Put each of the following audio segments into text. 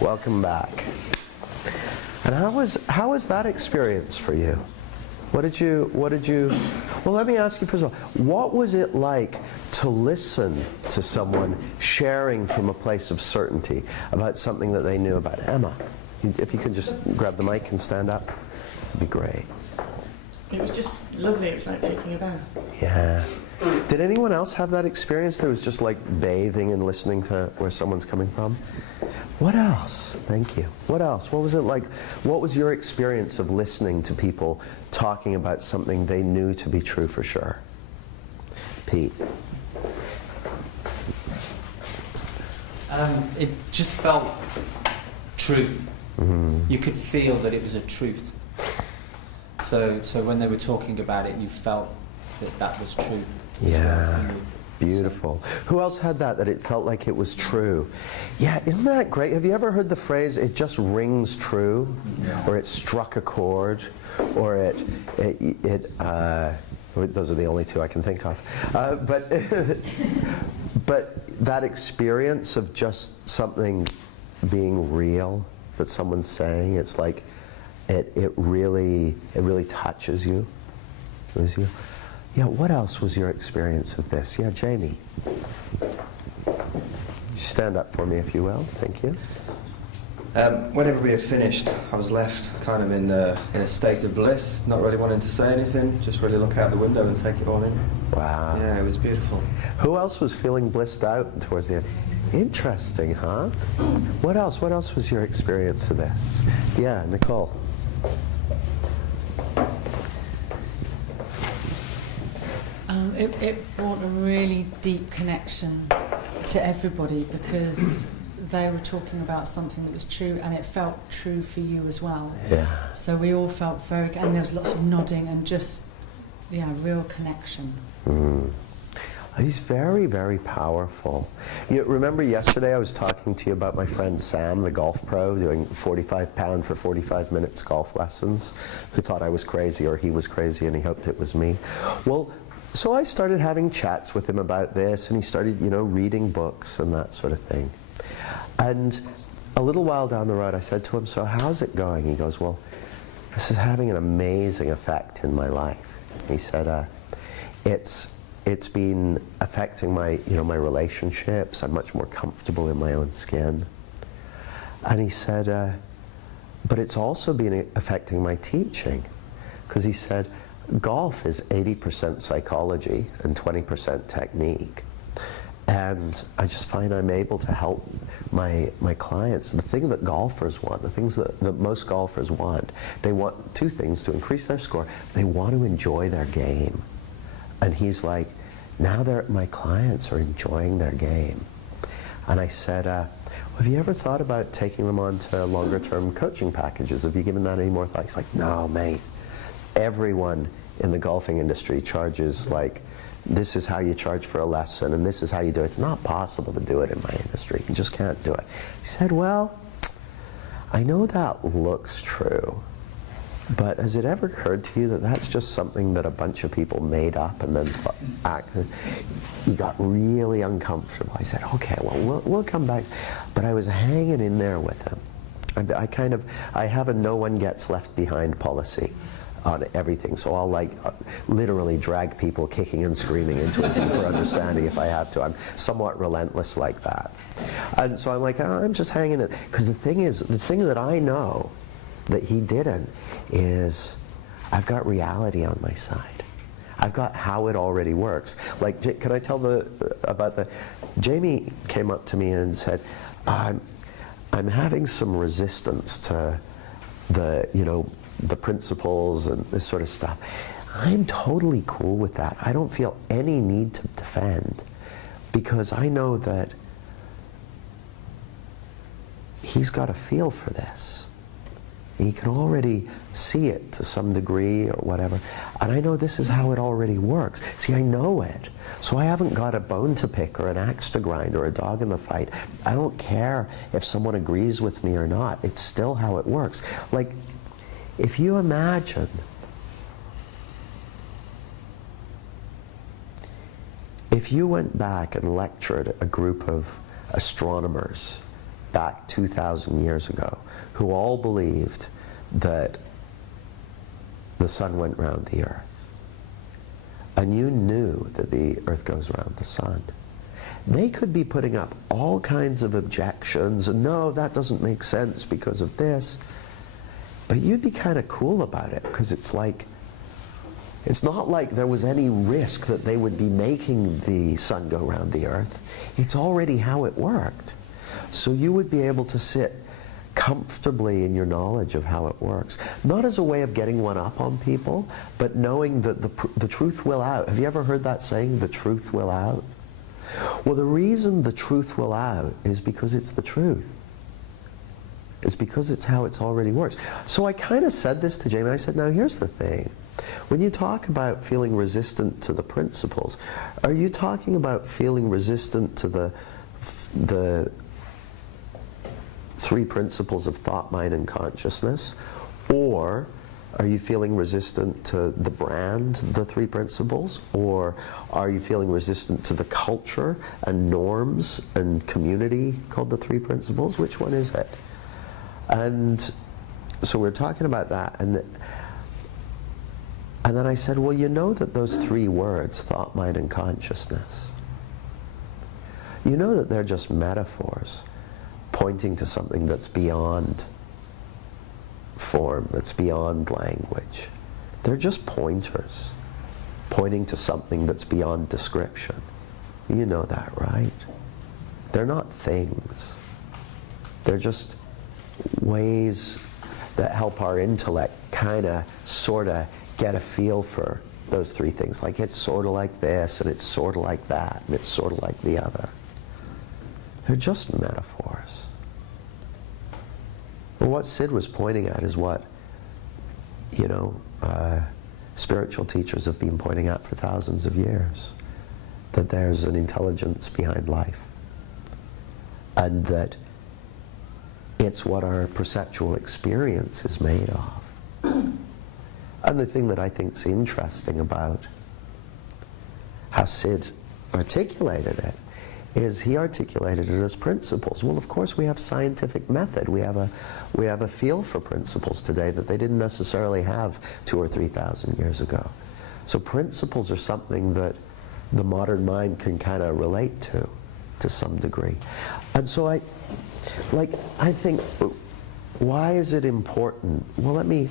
Welcome back. And how was that experience for you? What did you, well, let me ask you first of all, what was it like to listen to someone sharing from a place of certainty about something that they knew about? Emma, if you could just grab the mic and stand up, it'd be great. It was just lovely. It was like taking a bath. Yeah. Did anyone else have that experience that was just like bathing and listening to where someone's coming from? What else? Thank you. What else? What was it like? What was your experience of listening to people talking about something they knew to be true for sure? Pete. It just felt true. Mm-hmm. You could feel that it was a truth. So when they were talking about it, you felt that that was true. Yeah. Beautiful. Who else had that it felt like it was true? Yeah, isn't that great? Have you ever heard the phrase, it just rings true? Yeah. Or it struck a chord? Or those are the only two I can think of. But that experience of just something being real, that someone's saying, it's like, it really touches you. Yeah, what else was your experience of this? Yeah, Jamie. Stand up for me if you will. Thank you. When everybody had finished, I was left kind of in a state of bliss, not really wanting to say anything, just really look out the window and take it all in. Wow. Yeah, it was beautiful. Who else was feeling blissed out towards the end? Interesting, huh? What else? What else was your experience of this? Yeah, Nicole. It brought a really deep connection to everybody because they were talking about something that was true and it felt true for you as well. Yeah. So we all felt and there was lots of nodding and just, real connection. Mm. He's very, very powerful. You remember yesterday I was talking to you about my friend Sam, the golf pro, doing £45 for 45 minutes golf lessons, who thought I was crazy or he was crazy and he hoped it was me. Well, so I started having chats with him about this and he started, reading books and that sort of thing. And a little while down the road I said to him, so how's it going? He goes, well, this is having an amazing effect in my life. He said, it's been affecting my relationships. I'm much more comfortable in my own skin. And he said, but it's also been affecting my teaching. Because he said, golf is 80% psychology and 20% technique. And I just find I'm able to help my clients. The thing that golfers want, the things that most golfers want, they want two things: to increase their score. They want to enjoy their game. And he's like, now my clients are enjoying their game. And I said, have you ever thought about taking them on to longer term coaching packages? Have you given that any more thought? He's like, no, mate. Everyone in the golfing industry charges like, this is how you charge for a lesson and this is how you do it. It's not possible to do it in my industry. You just can't do it. He said, well, I know that looks true. But has it ever occurred to you that that's just something that a bunch of people made up and then acted? He got really uncomfortable. I said, okay, well, we'll come back. But I was hanging in there with him. I have a no one gets left behind policy on everything. So I'll literally drag people kicking and screaming into a deeper understanding if I have to. I'm somewhat relentless like that. And so I'm like, I'm just hanging in. Because the thing that I know that he didn't is I've got reality on my side. I've got how it already works. Like, can I tell Jamie came up to me and said, I'm having some resistance to the principles and this sort of stuff. I'm totally cool with that. I don't feel any need to defend because I know that he's got a feel for this. He can already see it to some degree or whatever. And I know this is how it already works. See, I know it. So I haven't got a bone to pick or an axe to grind or a dog in the fight. I don't care if someone agrees with me or not. It's still how it works. Like, if you imagine if you went back and lectured a group of astronomers back 2,000 years ago who all believed that the sun went round the earth, and you knew that the earth goes around the sun, they could be putting up all kinds of objections, and no, that doesn't make sense because of this. But you'd be kind of cool about it, because it's like, it's not like there was any risk that they would be making the sun go around the earth. It's already how it worked. So you would be able to sit comfortably in your knowledge of how it works. Not as a way of getting one up on people, but knowing that the truth will out. Have you ever heard that saying, the truth will out? Well, the reason the truth will out is because it's the truth. It's because it's how it's already works. So I kind of said this to Jamie. I said, now here's the thing. When you talk about feeling resistant to the principles, are you talking about feeling resistant to the three principles of thought, mind, and consciousness? Or are you feeling resistant to the brand, the three principles? Or are you feeling resistant to the culture and norms and community called the three principles? Which one is it? And so we're talking about that, and then I said, well, you know that those three words, thought, mind, and consciousness, you know that they're just metaphors pointing to something that's beyond form, that's beyond language. They're just pointers pointing to something that's beyond description. You know that, right? They're not things. They're just ways that help our intellect kind of, sort of get a feel for those three things. Like, it's sort of like this, and it's sort of like that, and it's sort of like the other. They're just metaphors. Well, what Sid was pointing at is what, you know, spiritual teachers have been pointing at for thousands of years. That there's an intelligence behind life. And that it's what our perceptual experience is made of. And the thing that I think is interesting about how Sid articulated it is he articulated it as principles. Well, of course, we have scientific method. We have a feel for principles today that they didn't necessarily have 2,000 or 3,000 years ago. So principles are something that the modern mind can kind of relate to some degree. And so I think, why is it important? Well, let me...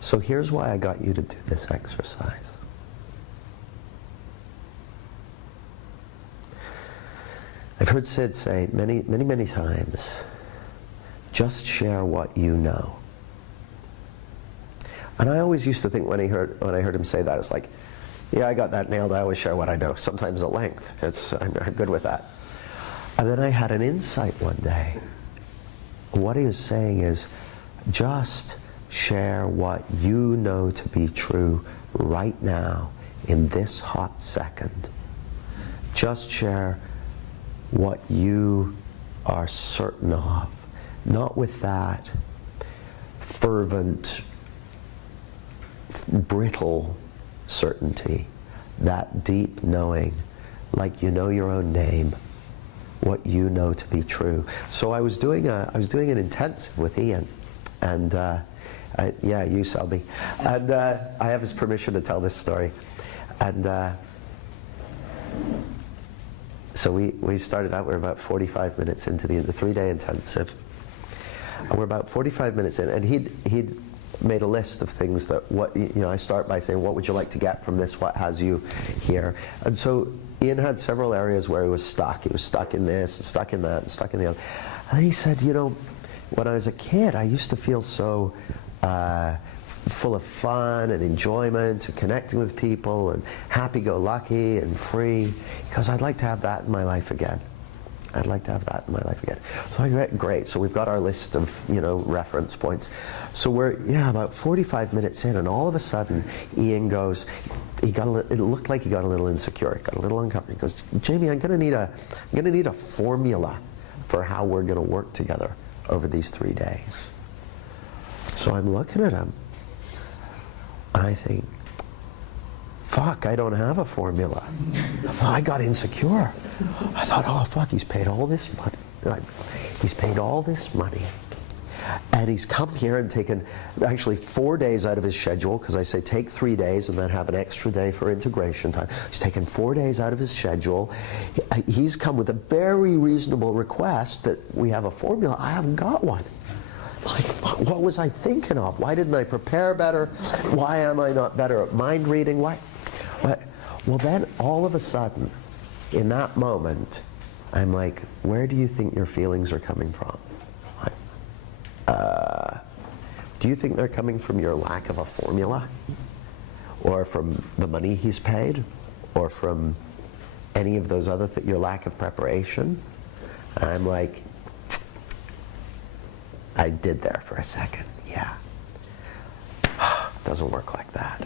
So here's why I got you to do this exercise. I've heard Sid say many, many, many times, just share what you know. And I always used to think when I heard him say that, it's like, yeah, I got that nailed. I always share what I know, sometimes at length. I'm good with that. And then I had an insight one day. What he was saying is, just share what you know to be true right now, in this hot second. Just share what you are certain of, not with that fervent, brittle certainty, that deep knowing, like you know your own name, what you know to be true. So I was doing an intensive with Ian, and yeah, you, Selby, and I have his permission to tell this story, and so we started out. We're about 45 minutes into the 3-day intensive, and we're about 45 minutes in, and he'd made a list of things that I start by saying, what would you like to get from this? What has you here? And so Ian had several areas where he was stuck. He was stuck in this, stuck in that, stuck in the other. And he said, when I was a kid, I used to feel so full of fun and enjoyment and connecting with people and happy-go-lucky and free, because I'd like to have that in my life again. I'd like to have that in my life again. So I went, great. So we've got our list of, reference points. So we're, about 45 minutes in, and all of a sudden, Ian goes, it looked like he got a little insecure, got a little uncomfortable. He goes, Jamie, I'm gonna need a formula for how we're gonna work together over these 3 days. So I'm looking at him, and I think, fuck, I don't have a formula. I got insecure. I thought, oh fuck, he's paid all this money. He's paid all this money. And he's come here and taken actually 4 days out of his schedule, because I say take 3 days and then have an extra day for integration time. He's taken 4 days out of his schedule. He's come with a very reasonable request that we have a formula. I haven't got one. Like, what was I thinking of? Why didn't I prepare better? Why am I not better at mind reading? Why? Well, then all of a sudden, in that moment, I'm like, where do you think your feelings are coming from? Do you think they're coming from your lack of a formula? Or from the money he's paid? Or from any of those other things, your lack of preparation? And I'm like, I did there for a second, yeah. It doesn't work like that.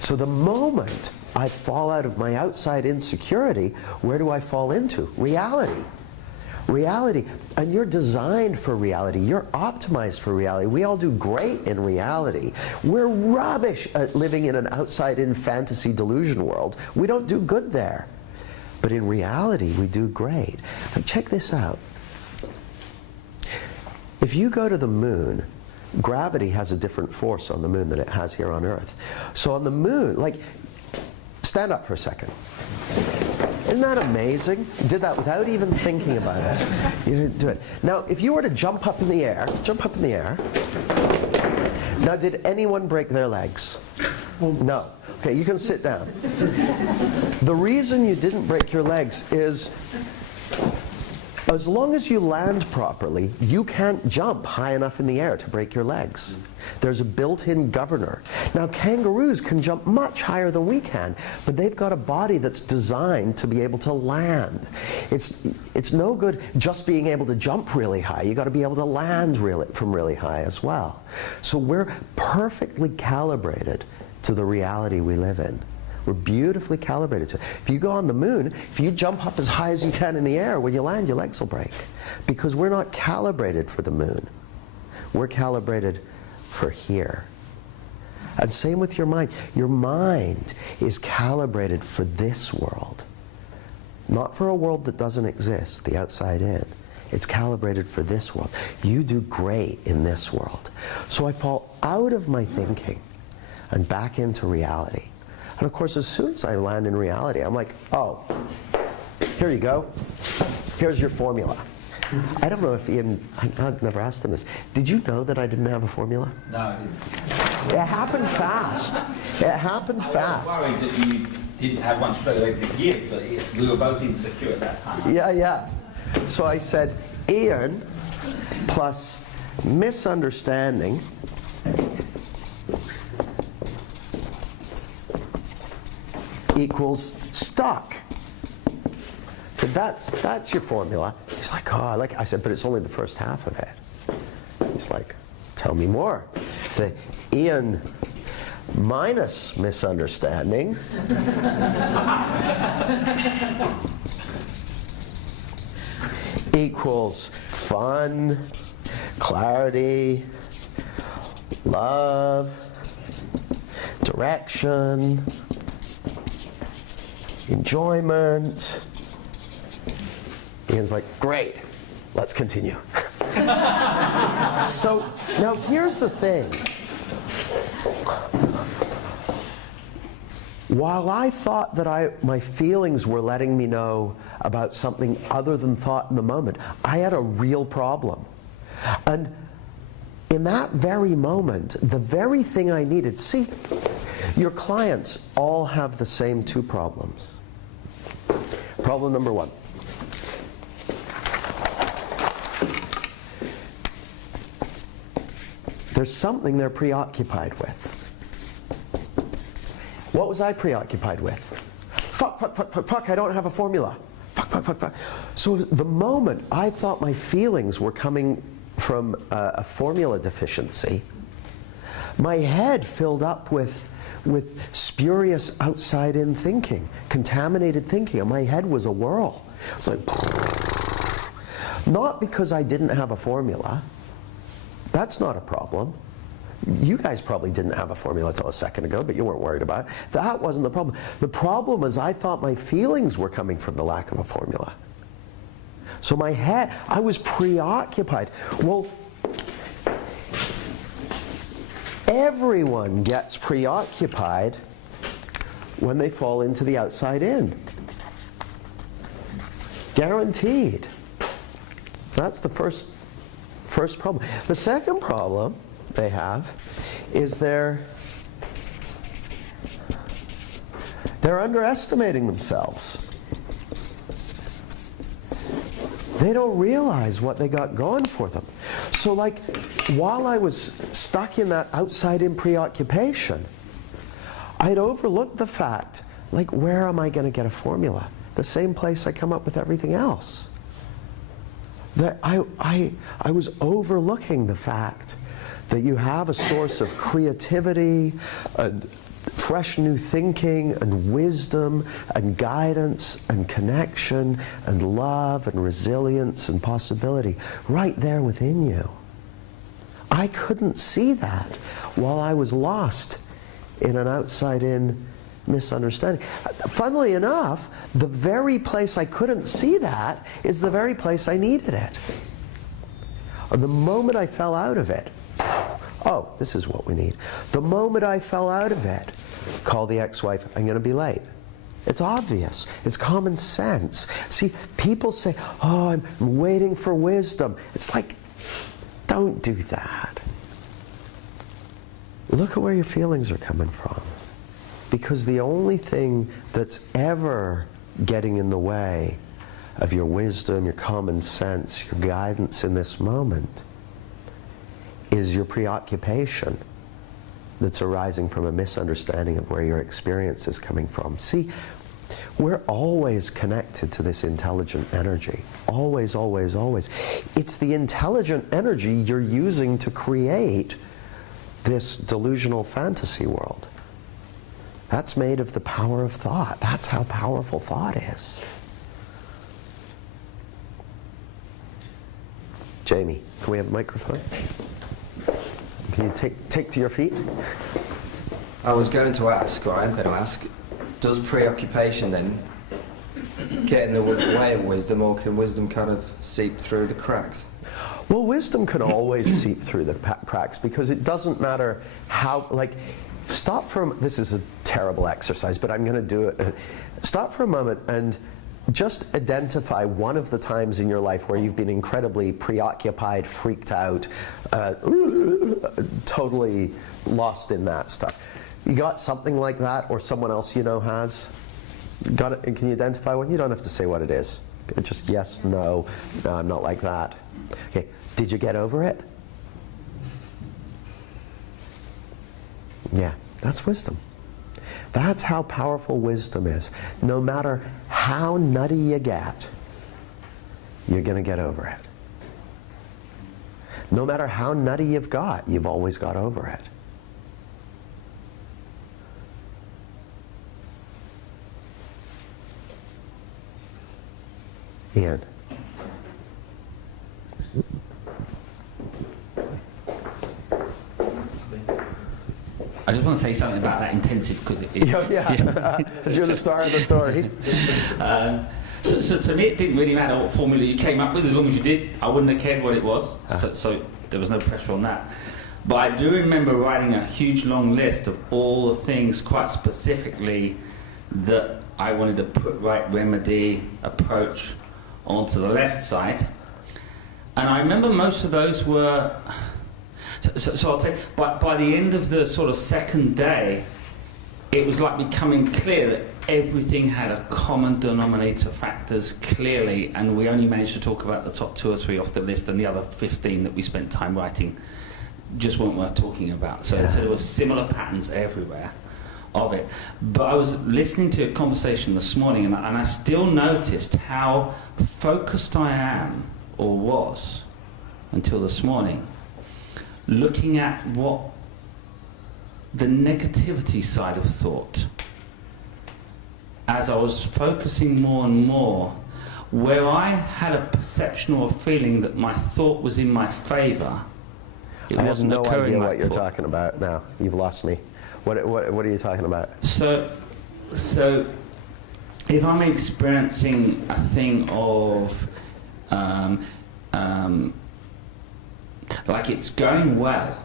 So the moment I fall out of my outside insecurity, where do I fall into? Reality. Reality. And you're designed for reality. You're optimized for reality. We all do great in reality. We're rubbish at living in an outside-in fantasy delusion world. We don't do good there. But in reality, we do great. Like, check this out. If you go to the moon, gravity has a different force on the moon than it has here on Earth. So on the moon, like, stand up for a second. Isn't that amazing? You did that without even thinking about it. You didn't do it. Now, if you were to jump up in the air, jump up in the air. Now, did anyone break their legs? No. Okay, you can sit down. The reason you didn't break your legs is, as long as you land properly, you can't jump high enough in the air to break your legs. There's a built-in governor. Now, kangaroos can jump much higher than we can, but they've got a body that's designed to be able to land. It's no good just being able to jump really high. You've got to be able to land from really high as well. So we're perfectly calibrated to the reality we live in. We're beautifully calibrated to it. If you go on the moon, if you jump up as high as you can in the air, when you land, your legs will break. Because we're not calibrated for the moon. We're calibrated for here. And same with your mind. Your mind is calibrated for this world. Not for a world that doesn't exist, the outside in. It's calibrated for this world. You do great in this world. So I fall out of my thinking and back into reality. And of course, as soon as I land in reality, I'm like, oh, here you go. Here's your formula. I don't know if Ian, I've never asked him this. Did you know that I didn't have a formula? No, I didn't. It happened fast. It happened fast. I was worried that you didn't have one straight away to give, but we were both insecure at that time. Yeah. So I said, Ian plus misunderstanding equals stuck. So that's your formula. He's like, oh, I said, but it's only the first half of it. He's like, tell me more. Say, Ian minus misunderstanding equals fun, clarity, love, direction, enjoyment. Ian's like, great, let's continue. So now here's the thing. While I thought that my feelings were letting me know about something other than thought in the moment, I had a real problem. And in that very moment, the very thing I needed, see, your clients all have the same two problems. Problem number one. There's something they're preoccupied with. What was I preoccupied with? Fuck, I don't have a formula. Fuck. So the moment I thought my feelings were coming from a formula deficiency, my head filled up with spurious outside-in thinking, contaminated thinking, and my head was a whirl. It was like, not because I didn't have a formula. That's not a problem. You guys probably didn't have a formula till a second ago, but you weren't worried about it. That wasn't the problem. The problem is I thought my feelings were coming from the lack of a formula. So my head, I was preoccupied. Well, everyone gets preoccupied when they fall into the outside in. Guaranteed. That's the first problem. The second problem they have is they're underestimating themselves. They don't realize what they got going for them. So like, while I was stuck in that outside-in preoccupation, I'd overlooked the fact, like, where am I going to get a formula? The same place I come up with everything else. That I was overlooking the fact that you have a source of creativity and fresh new thinking and wisdom and guidance and connection and love and resilience and possibility right there within you. I couldn't see that while I was lost in an outside-in misunderstanding. Funnily enough, the very place I couldn't see that is the very place I needed it. The moment I fell out of it, oh, this is what we need. The moment I fell out of it, call the ex-wife, I'm going to be late. It's obvious. It's common sense. See, people say, oh, I'm waiting for wisdom. It's like, don't do that. Look at where your feelings are coming from. Because the only thing that's ever getting in the way of your wisdom, your common sense, your guidance in this moment is your preoccupation that's arising from a misunderstanding of where your experience is coming from. See, we're always connected to this intelligent energy. Always, always, always. It's the intelligent energy you're using to create this delusional fantasy world. That's made of the power of thought. That's how powerful thought is. Jamie, can we have a microphone? Can you take to your feet? I was going to ask, or I'm going to ask, does preoccupation then get in the way of wisdom, or can wisdom kind of seep through the cracks? Well, wisdom can always seep through the cracks, because it doesn't matter how, like, stop for a, this is a terrible exercise, but I'm going to do it. Stop for a moment and just identify one of the times in your life where you've been incredibly preoccupied, freaked out, totally lost in that stuff. You got something like that, or someone else you know has? Got it? Can you identify one? You don't have to say what it is. Just yes, no, I'm not like that. Okay, did you get over it? Yeah, that's wisdom. That's how powerful wisdom is. No matter how nutty you get, you're going to get over it. No matter how nutty you've always got over it. Ian. I just want to say something about that intensive, because Because you're the star of the story. So to me, it didn't really matter what formula you came up with, as long as you did. I wouldn't have cared what it was, so there was no pressure on that. But I do remember writing a huge long list of all the things, quite specifically, that I wanted to put right remedy approach onto the left side. And I remember most of those were... So I'd say by the end of the sort of second day, it was like becoming clear that everything had a common denominator factors clearly, and we only managed to talk about the top 2 or 3 off the list, and the other 15 that we spent time writing just weren't worth talking about. So there were similar patterns everywhere of it. But I was listening to a conversation this morning, and I still noticed how focused I am, or was, until this morning, looking at what the negativity side of thought, as I was focusing more and more, where I had a perception or a feeling that my thought was in my favour, It I have wasn't no occurring idea like what you're before. talking about now. You've lost me. What are you talking about? So if I'm experiencing a thing of like it's going well,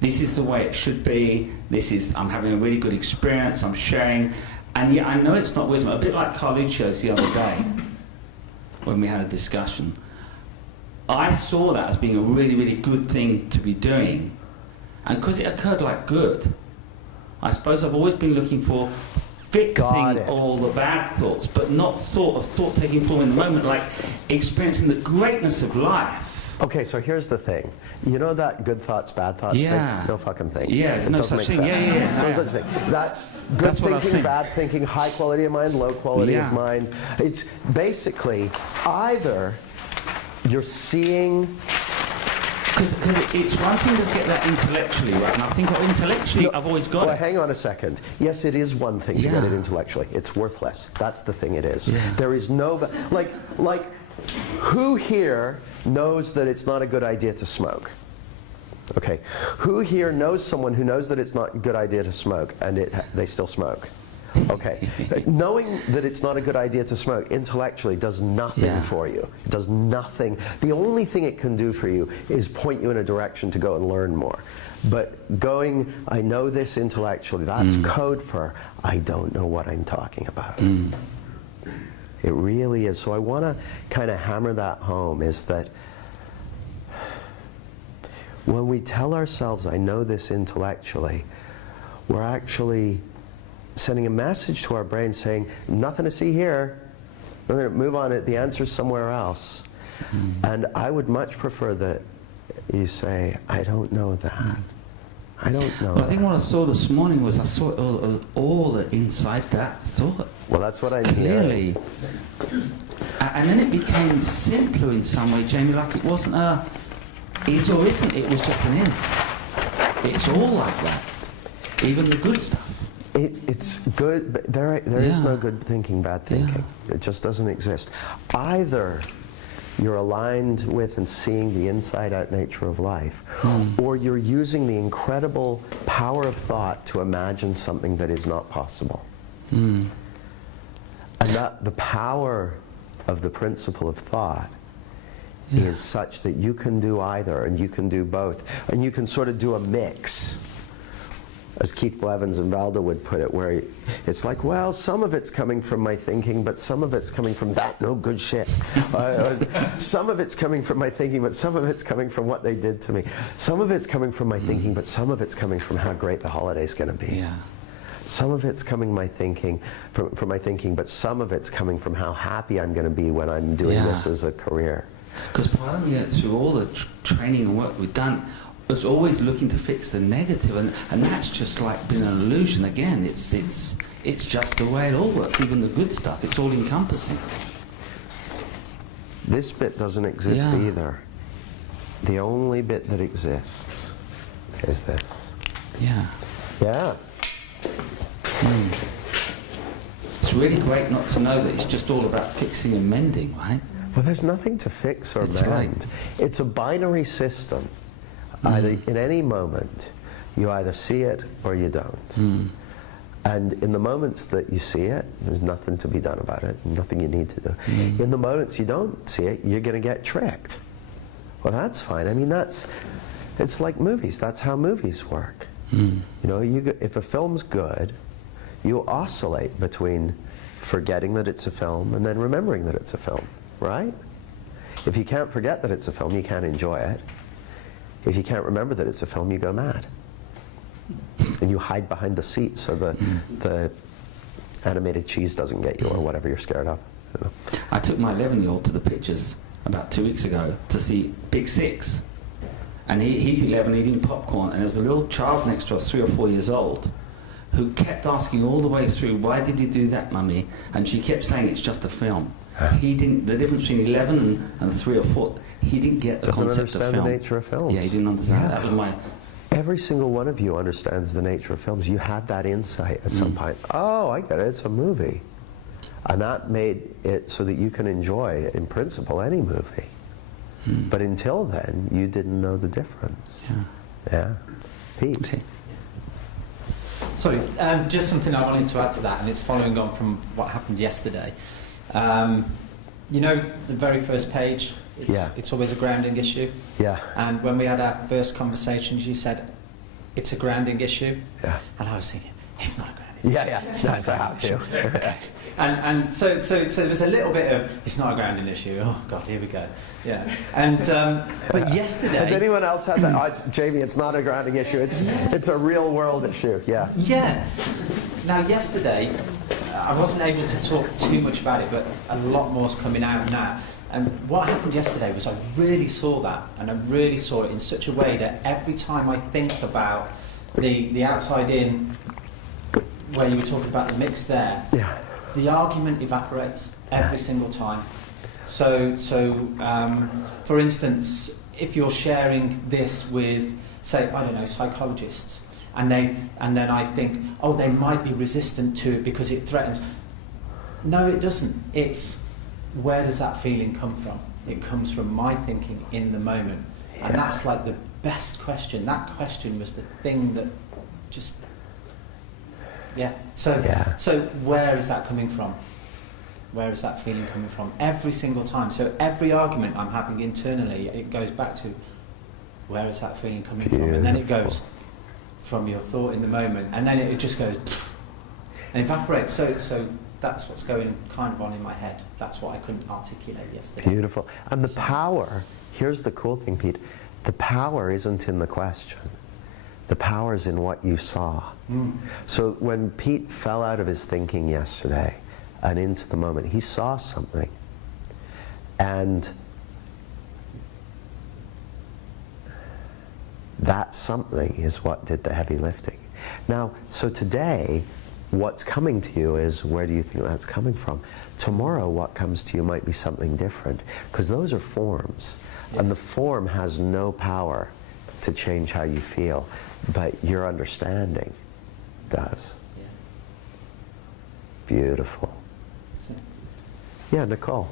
this is the way it should be, I'm having a really good experience, I'm sharing, and yet I know it's not wisdom. A bit like Carluccio's the other day when we had a discussion. I saw that as being a really, really good thing to be doing, and because it occurred like good, I suppose I've always been looking for fixing all the bad thoughts, but not thought taking form in the moment, like experiencing the greatness of life. Okay, so here's the thing. You know that good thoughts, bad thoughts Yeah. thing? No fucking thing. Yeah, there's It no doesn't such make thing. sense. Yeah. No such thing. That's good That's what I was thinking, saying. bad thinking, high quality of mind, low quality Yeah. of mind. It's basically either you're seeing... Because it's one thing to get that intellectually, right? And I think intellectually I've always got Well, it. hang on a second. Yes, it is one thing to get Yeah. it intellectually. It's worthless. That's the thing it is. Yeah. There is no... Like, who here knows that it's not a good idea to smoke? Okay. Who here knows someone who knows that it's not a good idea to smoke and they still smoke? Okay. Knowing that it's not a good idea to smoke intellectually does nothing Yeah. for you. It does nothing. The only thing it can do for you is point you in a direction to go and learn more. But going, I know this intellectually, that's code for, I don't know what I'm talking about. It really is. So I want to kind of hammer that home, is that when we tell ourselves, I know this intellectually, we're actually sending a message to our brain saying, nothing to see here, we're going to move on, the answer's somewhere else. And I would much prefer that you say, I don't know that. I don't know Well, I think that. what I saw this morning was I saw it all inside that thought. Well, that's what I Clearly. And then it became simpler in some way, Jamie, like it wasn't a is or isn't, it was just an is. It's all like that. Even the good stuff. It's good, but there is Yeah. no good thinking, bad thinking. It just doesn't exist. Either you're aligned with and seeing the inside-out nature of life, or you're using the incredible power of thought to imagine something that is not possible. And that the power of the principle of thought is such that you can do either, and you can do both, and you can sort of do a mix. As Keith Blevins and Valda would put it, where it's like, well, some of it's coming from my thinking, but some of it's coming from that no good shit. Some of it's coming from my thinking, but some of it's coming from what they did to me. Some of it's coming from my thinking, but some of it's coming from how great the holiday's going to be. Yeah. Some of it's coming from my thinking, but some of it's coming from how happy I'm going to be when I'm doing this as a career. Because part of me, through all the training and work we've done, was always looking to fix the negative, and that's just like been an illusion again. It's just the way it all works, even the good stuff. It's all encompassing. This bit doesn't exist Yeah. either. The only bit that exists is this. Yeah. Yeah. It's really great not to know that it's just all about fixing and mending, right? Well, there's nothing to fix or It's mend. It's a binary system. Either in any moment, you either see it or you don't. And in the moments that you see it, there's nothing to be done about it, nothing you need to do. In the moments you don't see it, you're going to get tricked. Well, that's fine. I mean, it's like movies. That's how movies work. You know, if a film's good, you oscillate between forgetting that it's a film and then remembering that it's a film, right? If you can't forget that it's a film, you can't enjoy it. If you can't remember that it's a film, you go mad. And you hide behind the seat so the animated cheese doesn't get you or whatever you're scared of. You know? I took my 11-year-old to the pictures about 2 weeks ago to see Big Six. And he's 11 eating popcorn, and there was a little child next to us, 3 or 4 years old, who kept asking all the way through, why did you do that, Mummy? And she kept saying, it's just a film. He didn't, the difference between 11 and 3 or 4, he didn't get the Doesn't concept of understand film. the nature of films. Yeah, he didn't understand. Yeah. That was my... Every single one of you understands the nature of films. You had that insight at some point. Oh, I get it. It's a movie. And that made it so that you can enjoy, in principle, any movie. But until then, you didn't know the difference. Yeah. Yeah. Pete? Okay. Sorry, just something I wanted to add to that, and it's following on from what happened yesterday. You know, the very first page, it's always a grounding issue. Yeah. And when we had our first conversations, you said, it's a grounding issue. Yeah. And I was thinking, it's not a grounding issue. Yeah, that's how to. And so there was a little bit of, it's not a grounding issue. Oh, God, here we go. Yeah. And, but yesterday... Has anyone else had that? Oh, Jamie, it's not a grounding issue. It's a real world issue. Yeah. Yeah. Now, yesterday, I wasn't able to talk too much about it, but a lot more's coming out now. And what happened yesterday was I really saw that, and I really saw it in such a way that every time I think about the outside in, where you were talking about the mix there, Yeah. the argument evaporates every single time. So, for instance, if you're sharing this with, say, I don't know, psychologists, and then I think, oh, they might be resistant to it because it threatens. No, it doesn't. It's, where does that feeling come from? It comes from my thinking in the moment. And that's like the best question. That question was the thing that just, So where is that coming from? Where is that feeling coming from? Every single time. So every argument I'm having internally, it goes back to, where is that feeling coming from? And then it goes from your thought in the moment, and then it just goes and evaporates. So that's what's going kind of on in my head. That's what I couldn't articulate yesterday. Beautiful. And the power, here's the cool thing, Pete. The power isn't in the question. The power is in what you saw. So when Pete fell out of his thinking yesterday and into the moment, he saw something. And that something is what did the heavy lifting. Now, so today, what's coming to you is, where do you think that's coming from? Tomorrow, what comes to you might be something different, because those are forms. And the form has no power to change how you feel, but your understanding does. Beautiful. Yeah, Nicole.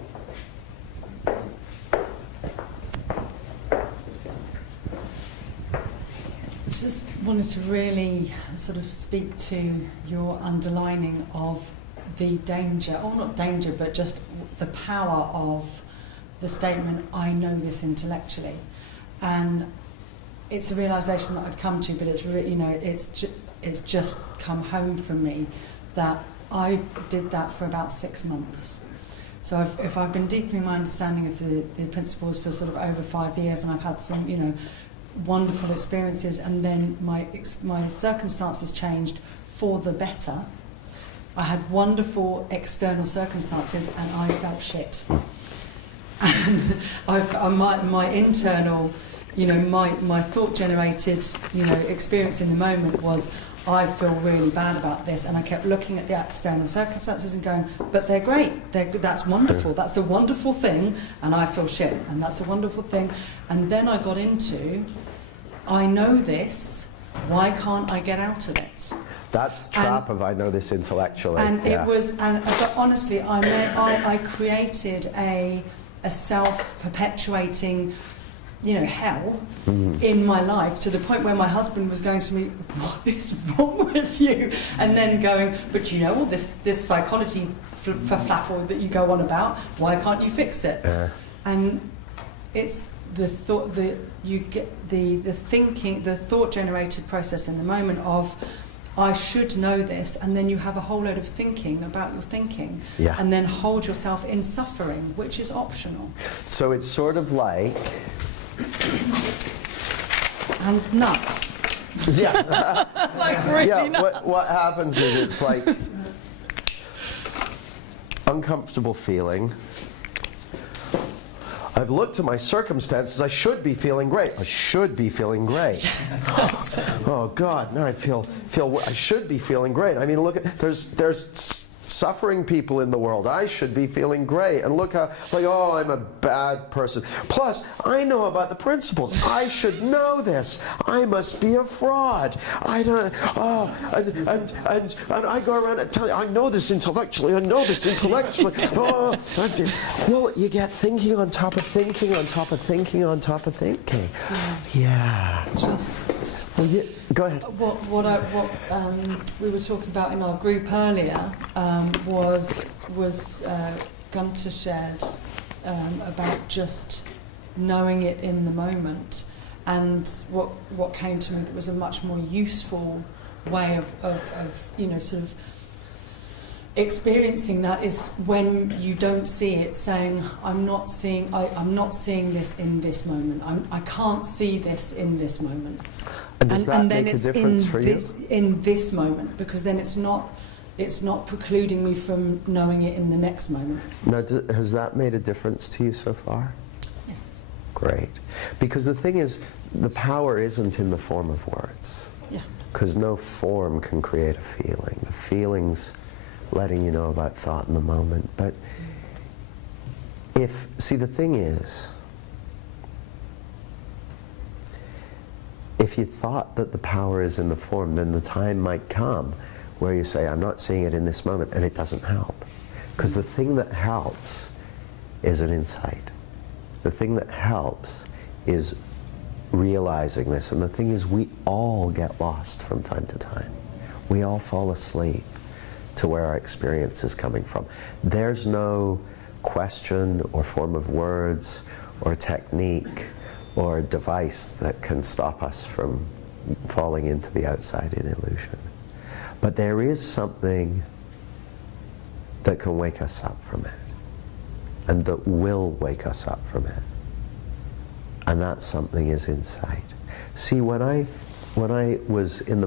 Just wanted to really sort of speak to your underlining of the danger, or not danger, but just the power of the statement, I know this intellectually. And it's a realisation that I'd come to, but it's it's just come home for me that I did that for about 6 months. So if I've been deepening my understanding of the principles for sort of over 5 years, and I've had some, wonderful experiences, and then my circumstances changed for the better. I had wonderful external circumstances, and I felt shit. And my internal, my thought generated, experience in the moment was, I feel really bad about this, and I kept looking at the external circumstances and going, but they're great, that's wonderful, that's a wonderful thing, and I feel shit, and that's a wonderful thing. And then I got into, I know this, why can't I get out of it? That's the trap of I know this intellectually. And it was, but honestly, I created a self-perpetuating, hell in my life, to the point where my husband was going to me, what is wrong with you? And then going, but all this psychology flaffle that you go on about, why can't you fix it? And it's the thought that you get, the thinking, the thought generated process in the moment of, I should know this, and then you have a whole load of thinking about your thinking, and then hold yourself in suffering, which is optional. So it's sort of like... And nuts. Yeah. Like really nuts. What happens is it's like uncomfortable feeling. I've looked at my circumstances. I should be feeling great. I should be feeling great. Oh God, now I feel. I should be feeling great. I mean, look. There's suffering people in the world. I should be feeling great. And look how, like, oh, I'm a bad person. Plus, I know about the principles. I should know this. I must be a fraud. I don't, and I go around and tell you, I know this intellectually. I know this intellectually. Oh, well, you get thinking on top of thinking on top of thinking on top of thinking. Yeah. Just Well, go ahead. what we were talking about in our group earlier was Gunter shared about just knowing it in the moment, and what came to me was a much more useful way of you know, sort of experiencing that is when you don't see it, saying I'm not seeing this in this moment. I can't see this in this moment. And does that then make a it's difference for you? in this moment, because then it's not precluding me from knowing it in the next moment. Now, has that made a difference to you so far? Yes. Great. Because the thing is, the power isn't in the form of words. Yeah. Because no form can create a feeling. The feeling's letting you know about thought in the moment. But see, the thing is, if you thought that the power is in the form, then the time might come where you say, I'm not seeing it in this moment, and it doesn't help. Because the thing that helps is an insight. The thing that helps is realizing this. And the thing is, we all get lost from time to time. We all fall asleep to where our experience is coming from. There's no question or form of words or technique or device that can stop us from falling into the outside in illusion. But there is something that can wake us up from it, and that will wake us up from it. And that something is insight. See, when I was in the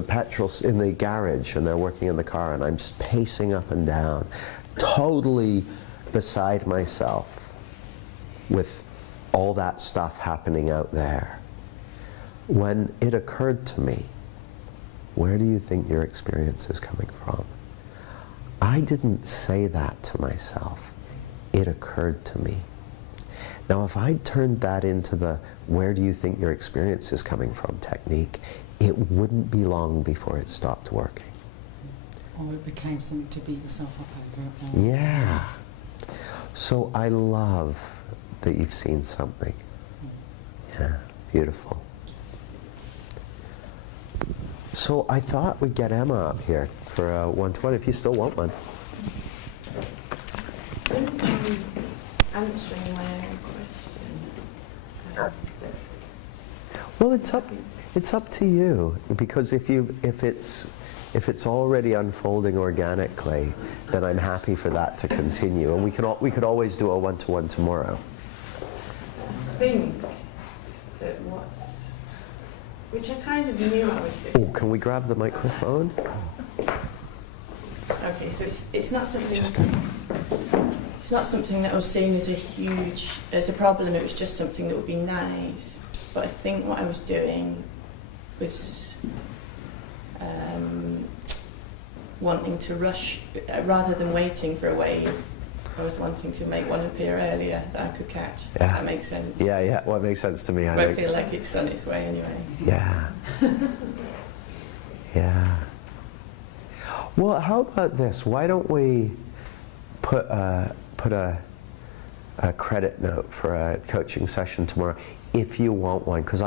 garage and they're working in the car and I'm just pacing up and down, totally beside myself with all that stuff happening out there, when it occurred to me, where do you think your experience is coming from? I didn't say that to myself. It occurred to me. Now, if I turned that into the where do you think your experience is coming from technique, it wouldn't be long before it stopped working. Or it became something to beat yourself up over. Yeah. So I love that you've seen something. Yeah, beautiful. So I thought we'd get Emma up here for a one-to-one, if you still want one. Answering my own question. Well, it's up to you, because if it's already unfolding organically, then I'm happy for that to continue, and we could always do a one-to-one tomorrow. I think that which I kind of knew I was doing. Oh, can we grab the microphone? Okay, so it's not something. It's not something that was seen as a problem. It was just something that would be nice. But I think what I was doing was wanting to rush rather than waiting for a wave. I was wanting to make one appear earlier that I could catch. Yeah. If that makes sense. Yeah. Well, it makes sense to me. I feel like it's on its way anyway. Yeah. Yeah. Well, how about this? Why don't we put a credit note for a coaching session tomorrow, if you want one? Because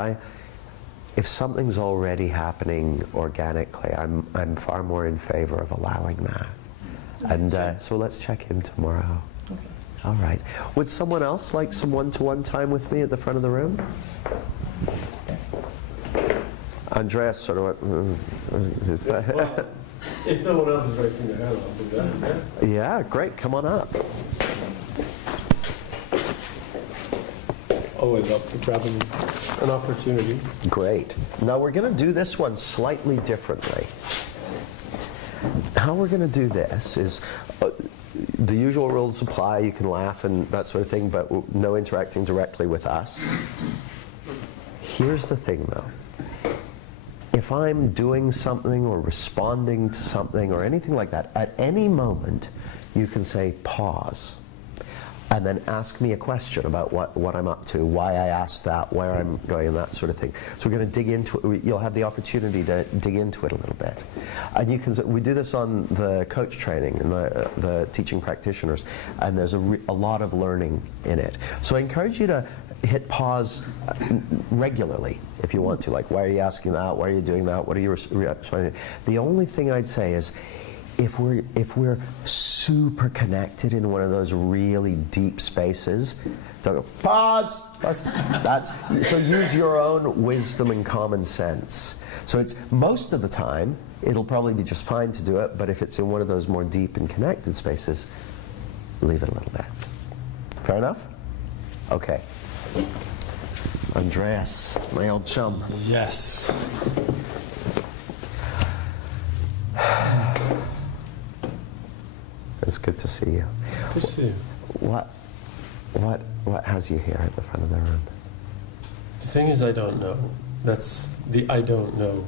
if something's already happening organically, I'm far more in favor of allowing that. And so let's check in tomorrow. Okay. All right. Would someone else like some one-to-one time with me at the front of the room? Andreas sort of went, is that? Well, if no one else is raising their hand, I'll do that. Yeah? Yeah, great. Come on up. Always up for grabbing an opportunity. Great. Now we're going to do this one slightly differently. How we're going to do this is the usual rules apply. You can laugh and that sort of thing, but no interacting directly with us. Here's the thing, though. if I'm doing something or responding to something or anything like that, at any moment you can say pause and then ask me a question about what I'm up to, why I asked that, where I'm going, and that sort of thing. So we're going to dig into it. You'll have the opportunity to dig into it a little bit. And you can, we do this on the coach training and the teaching practitioners, and there's a lot of learning in it. So I encourage you to hit pause regularly if you want to. Like, why are you asking that? Why are you doing that? What are you responding? The only thing I'd say is, if we're super connected in one of those really deep spaces, don't go, pause. So use your own wisdom and common sense. So it's most of the time it'll probably be just fine to do it, but if it's in one of those more deep and connected spaces, leave it a little bit. Fair enough? Okay. Andreas, my old chum. Yes. It's good to see you. Good to see you. What has you here at the front of the room? The thing is, I don't know. That's the I don't know.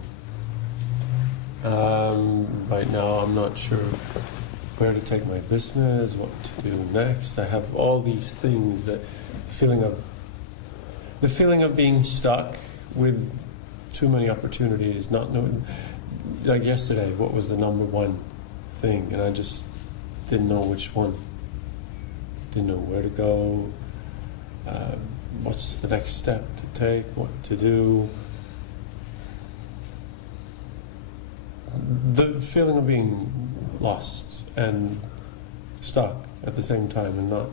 Right now, I'm not sure where to take my business, what to do next. I have all these things, the feeling of being stuck with too many opportunities, not knowing. Like yesterday, what was the number one thing, and I just didn't know which one. Didn't know where to go. What's the next step to take? What to do? The feeling of being lost and stuck at the same time, and not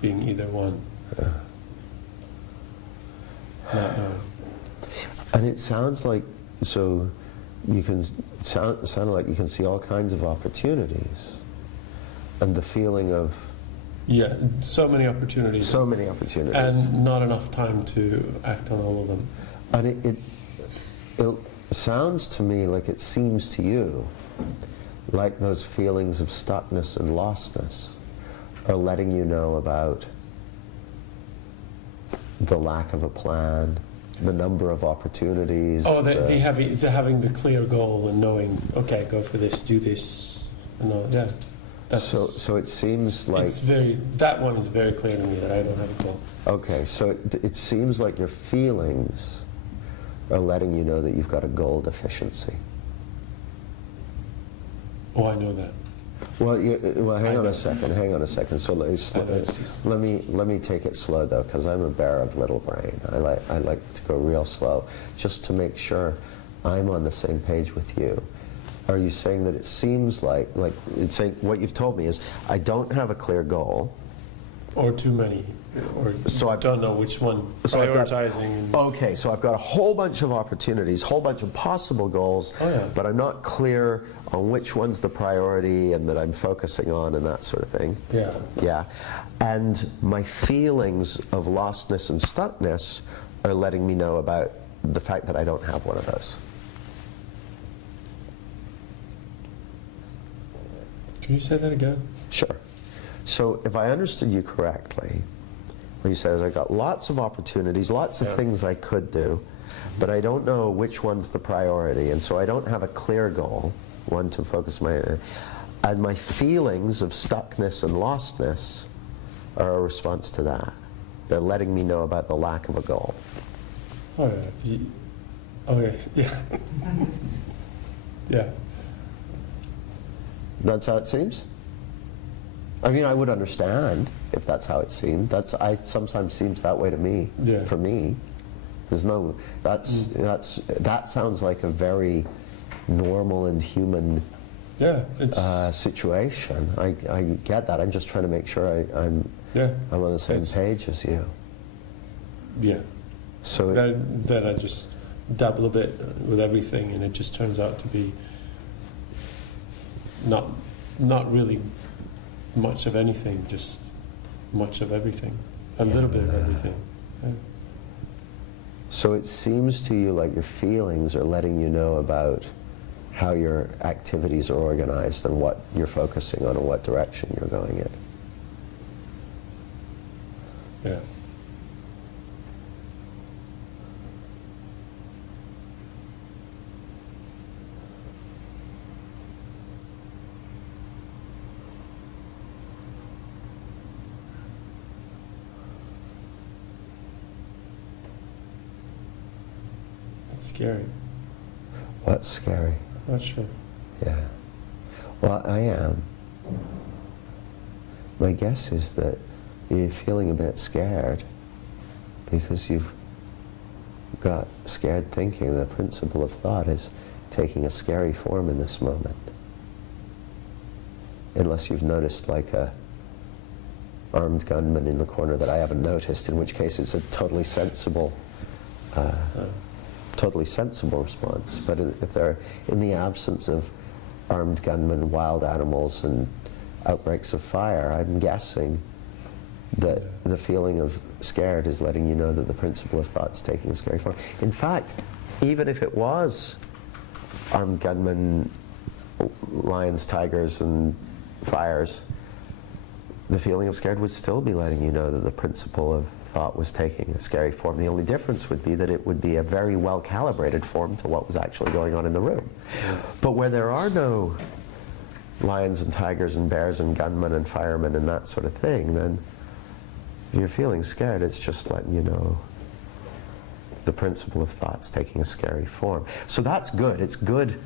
being either one. Not knowing. And it sounds like, so you can sound like you can see all kinds of opportunities, and the feeling of Yeah, so many opportunities. so many opportunities, And not enough time to act on all of them. and it sounds to me like it seems to you like those feelings of stuckness and lostness are letting you know about the lack of a plan, the number of opportunities. Oh, the having the clear goal and knowing, okay, go for this, do this, and all. Yeah, that's so it seems like that one is very clear to me that I don't have a goal. okay. So it seems like your feelings are letting you know that you've got a goal deficiency. Oh, I know that. Well, hang on know. a second. So let me take it slow though, because I'm a bear of little brain. I like to go real slow, just to make sure I'm on the same page with you. Are you saying that it seems like it's saying what you've told me is I don't have a clear goal, Or too many, or So I I- don't know which one. So I've got- Prioritizing. And, okay, so I've got a whole bunch of opportunities, whole bunch of possible goals, Oh, yeah. but I'm not clear on which one's the priority and that I'm focusing on and that sort of thing. yeah. Yeah. And my feelings of lostness and stuckness are letting me know about the fact that I don't have one of those. Can you say that again? Sure. So if I understood you correctly, what you said is I got lots of opportunities, lots of Yeah. things I could do, but I don't know which one's the priority, and so I don't have a clear goal, one to focus and my feelings of stuckness and lostness are a response to that. They're letting me know about the lack of a goal. Oh yeah. Okay. Yeah. Yeah. That's how it seems? I mean, I would understand if that's how it seemed. Sometimes seems that way to me. Yeah. For me, there's no. That sounds like a very normal and human Yeah. It's situation. I get that. I'm just trying to make sure I'm yeah. on the same It's- page as you. Yeah. So Then I just dabble a bit with everything, and it just turns out to be not really much of anything, just much of everything, a little bit of everything. Yeah. So it seems to you like your feelings are letting you know about how your activities are organized and what you're focusing on and what direction you're going in. Yeah. scary. What's scary? I'm not sure. Yeah. Well, I am. My guess is that you're feeling a bit scared because you've got scared thinking. The principle of thought is taking a scary form in this moment. Unless you've noticed like a armed gunman in the corner that I haven't noticed, in which case it's a totally sensible response. But if they're in the absence of armed gunmen, wild animals, and outbreaks of fire, I'm guessing that the feeling of scared is letting you know that the principle of thought's taking a scary form. In fact, even if it was armed gunmen, lions, tigers, and fires, the feeling of scared would still be letting you know that the principle of thought was taking a scary form. The only difference would be that it would be a very well calibrated form to what was actually going on in the room. But where there are no lions and tigers and bears and gunmen and firemen and that sort of thing, then if you're feeling scared, it's just letting you know the principle of thought's taking a scary form. So that's good. It's good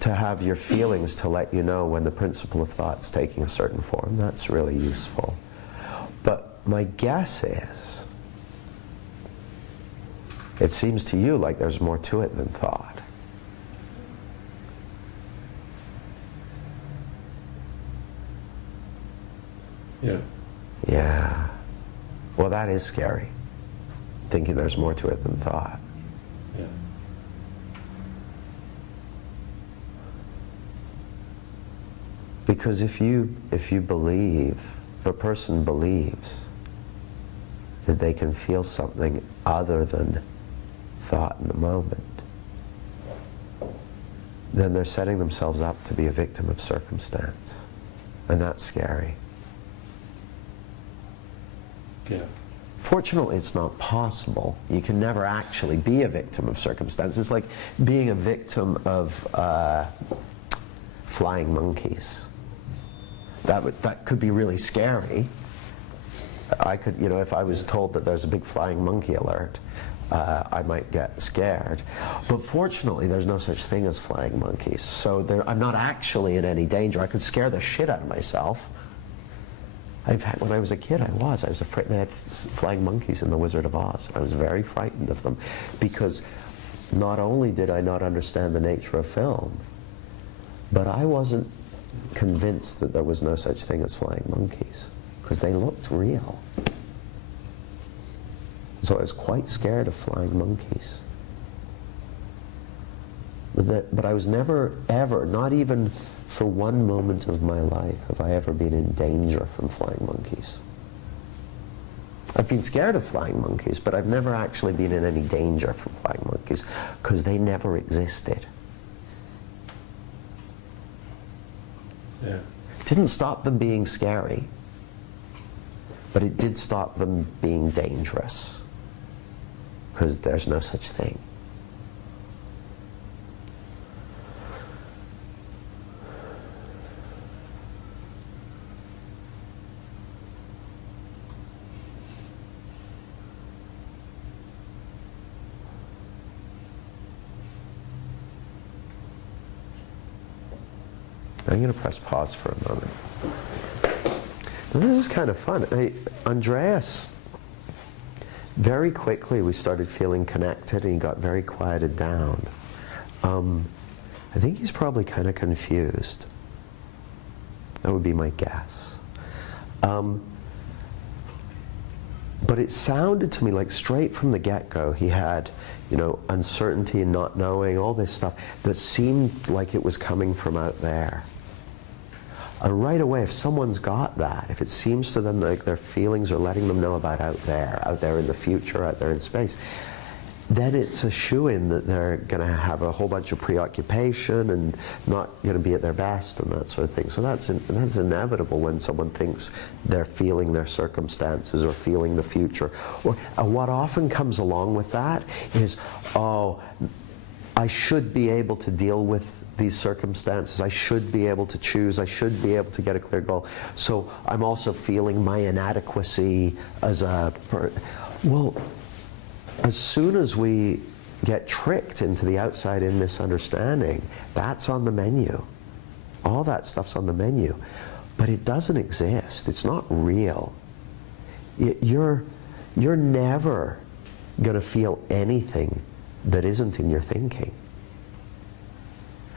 to have your feelings to let you know when the principle of thought's taking a certain form. That's really useful. But my guess is, it seems to you like there's more to it than thought. Yeah. Yeah. Well, that is scary, thinking there's more to it than thought. Yeah. Because if you believe, if a person believes that they can feel something other than thought in the moment, then they're setting themselves up to be a victim of circumstance. And that's scary. Yeah. Fortunately, it's not possible. You can never actually be a victim of circumstance. It's like being a victim of flying monkeys. That could be really scary. I could, if I was told that there's a big flying monkey alert, I might get scared. But fortunately, there's no such thing as flying monkeys. So I'm not actually in any danger. I could scare the shit out of myself. When I was a kid, I was afraid. They had flying monkeys in The Wizard of Oz. I was very frightened of them because not only did I not understand the nature of film, but I wasn't convinced that there was no such thing as flying monkeys because they looked real. So I was quite scared of flying monkeys. But I was never, ever, not even for one moment of my life, have I ever been in danger from flying monkeys. I've been scared of flying monkeys, but I've never actually been in any danger from flying monkeys because they never existed. Yeah. It didn't stop them being scary, but it did stop them being dangerous because there's no such thing. I'm going to press pause for a moment. Now, this is kind of fun. Andreas, very quickly we started feeling connected and he got very quieted down. I think he's probably kind of confused. That would be my guess. But it sounded to me like straight from the get-go he had, uncertainty and not knowing, all this stuff that seemed like it was coming from out there. Right away, if someone's got that, if it seems to them like their feelings are letting them know about out there in the future, out there in space, then it's a shoo-in that they're going to have a whole bunch of preoccupation and not going to be at their best and that sort of thing. So that's inevitable when someone thinks they're feeling their circumstances or feeling the future. Or what often comes along with that is, I should be able to deal with these circumstances. I should be able to choose. I should be able to get a clear goal. So I'm also feeling my inadequacy as a... Well, as soon as we get tricked into the outside-in misunderstanding, that's on the menu. All that stuff's on the menu. But it doesn't exist. It's not real. You're never going to feel anything that isn't in your thinking.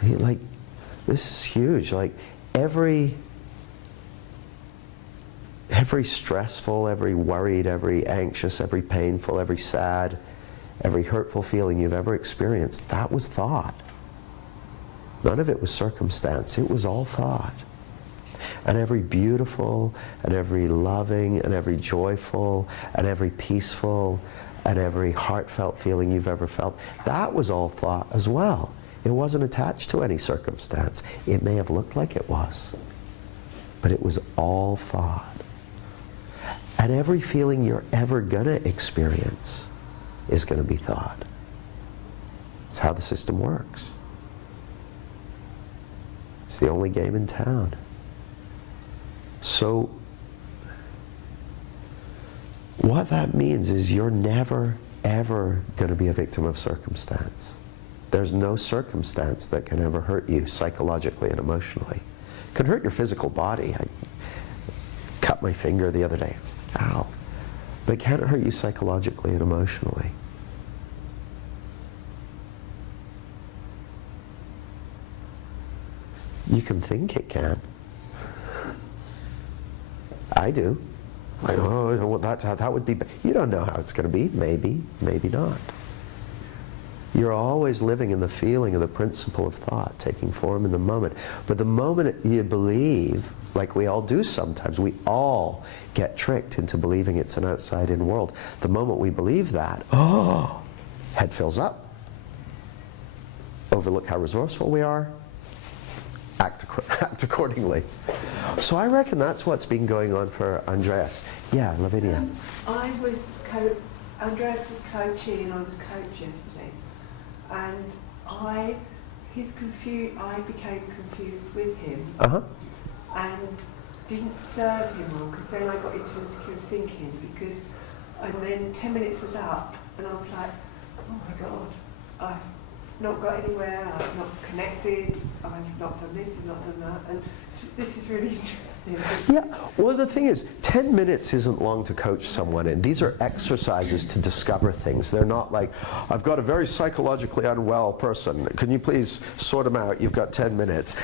Like, this is huge. Like, every stressful, every worried, every anxious, every painful, every sad, every hurtful feeling you've ever experienced, that was thought. None of it was circumstance. It was all thought. And every beautiful, and every loving, and every joyful, and every peaceful, and every heartfelt feeling you've ever felt, that was all thought as well. It wasn't attached to any circumstance. It may have looked like it was, but it was all thought. And every feeling you're ever going to experience is going to be thought. It's how the system works. It's the only game in town. So, what that means is you're never, ever going to be a victim of circumstance. There's no circumstance that can ever hurt you psychologically and emotionally. It can hurt your physical body. I cut my finger the other day. Ow. But it can't hurt you psychologically and emotionally. You can think it can. I do. Like, oh, you know, that would be. You don't know how it's going to be. Maybe, maybe not. You're always living in the feeling of the principle of thought taking form in the moment. But the moment you believe, like we all do sometimes, we all get tricked into believing it's an outside-in world. The moment we believe that, oh, head fills up. Overlook how resourceful we are. Act accordingly. So I reckon that's what's been going on for Andreas. Yeah, Lavinia. Andreas was coaching and I was coach yesterday, and I became confused with him and didn't serve him well, because then I got into insecure thinking, and then 10 minutes was up and I was like, oh my God, I've not got anywhere, I've not connected, I've not done this and not done that, and this is really interesting. Yeah, well the thing is, 10 minutes isn't long to coach someone in. These are exercises to discover things. They're not like, I've got a very psychologically unwell person, can you please sort them out, you've got 10 minutes.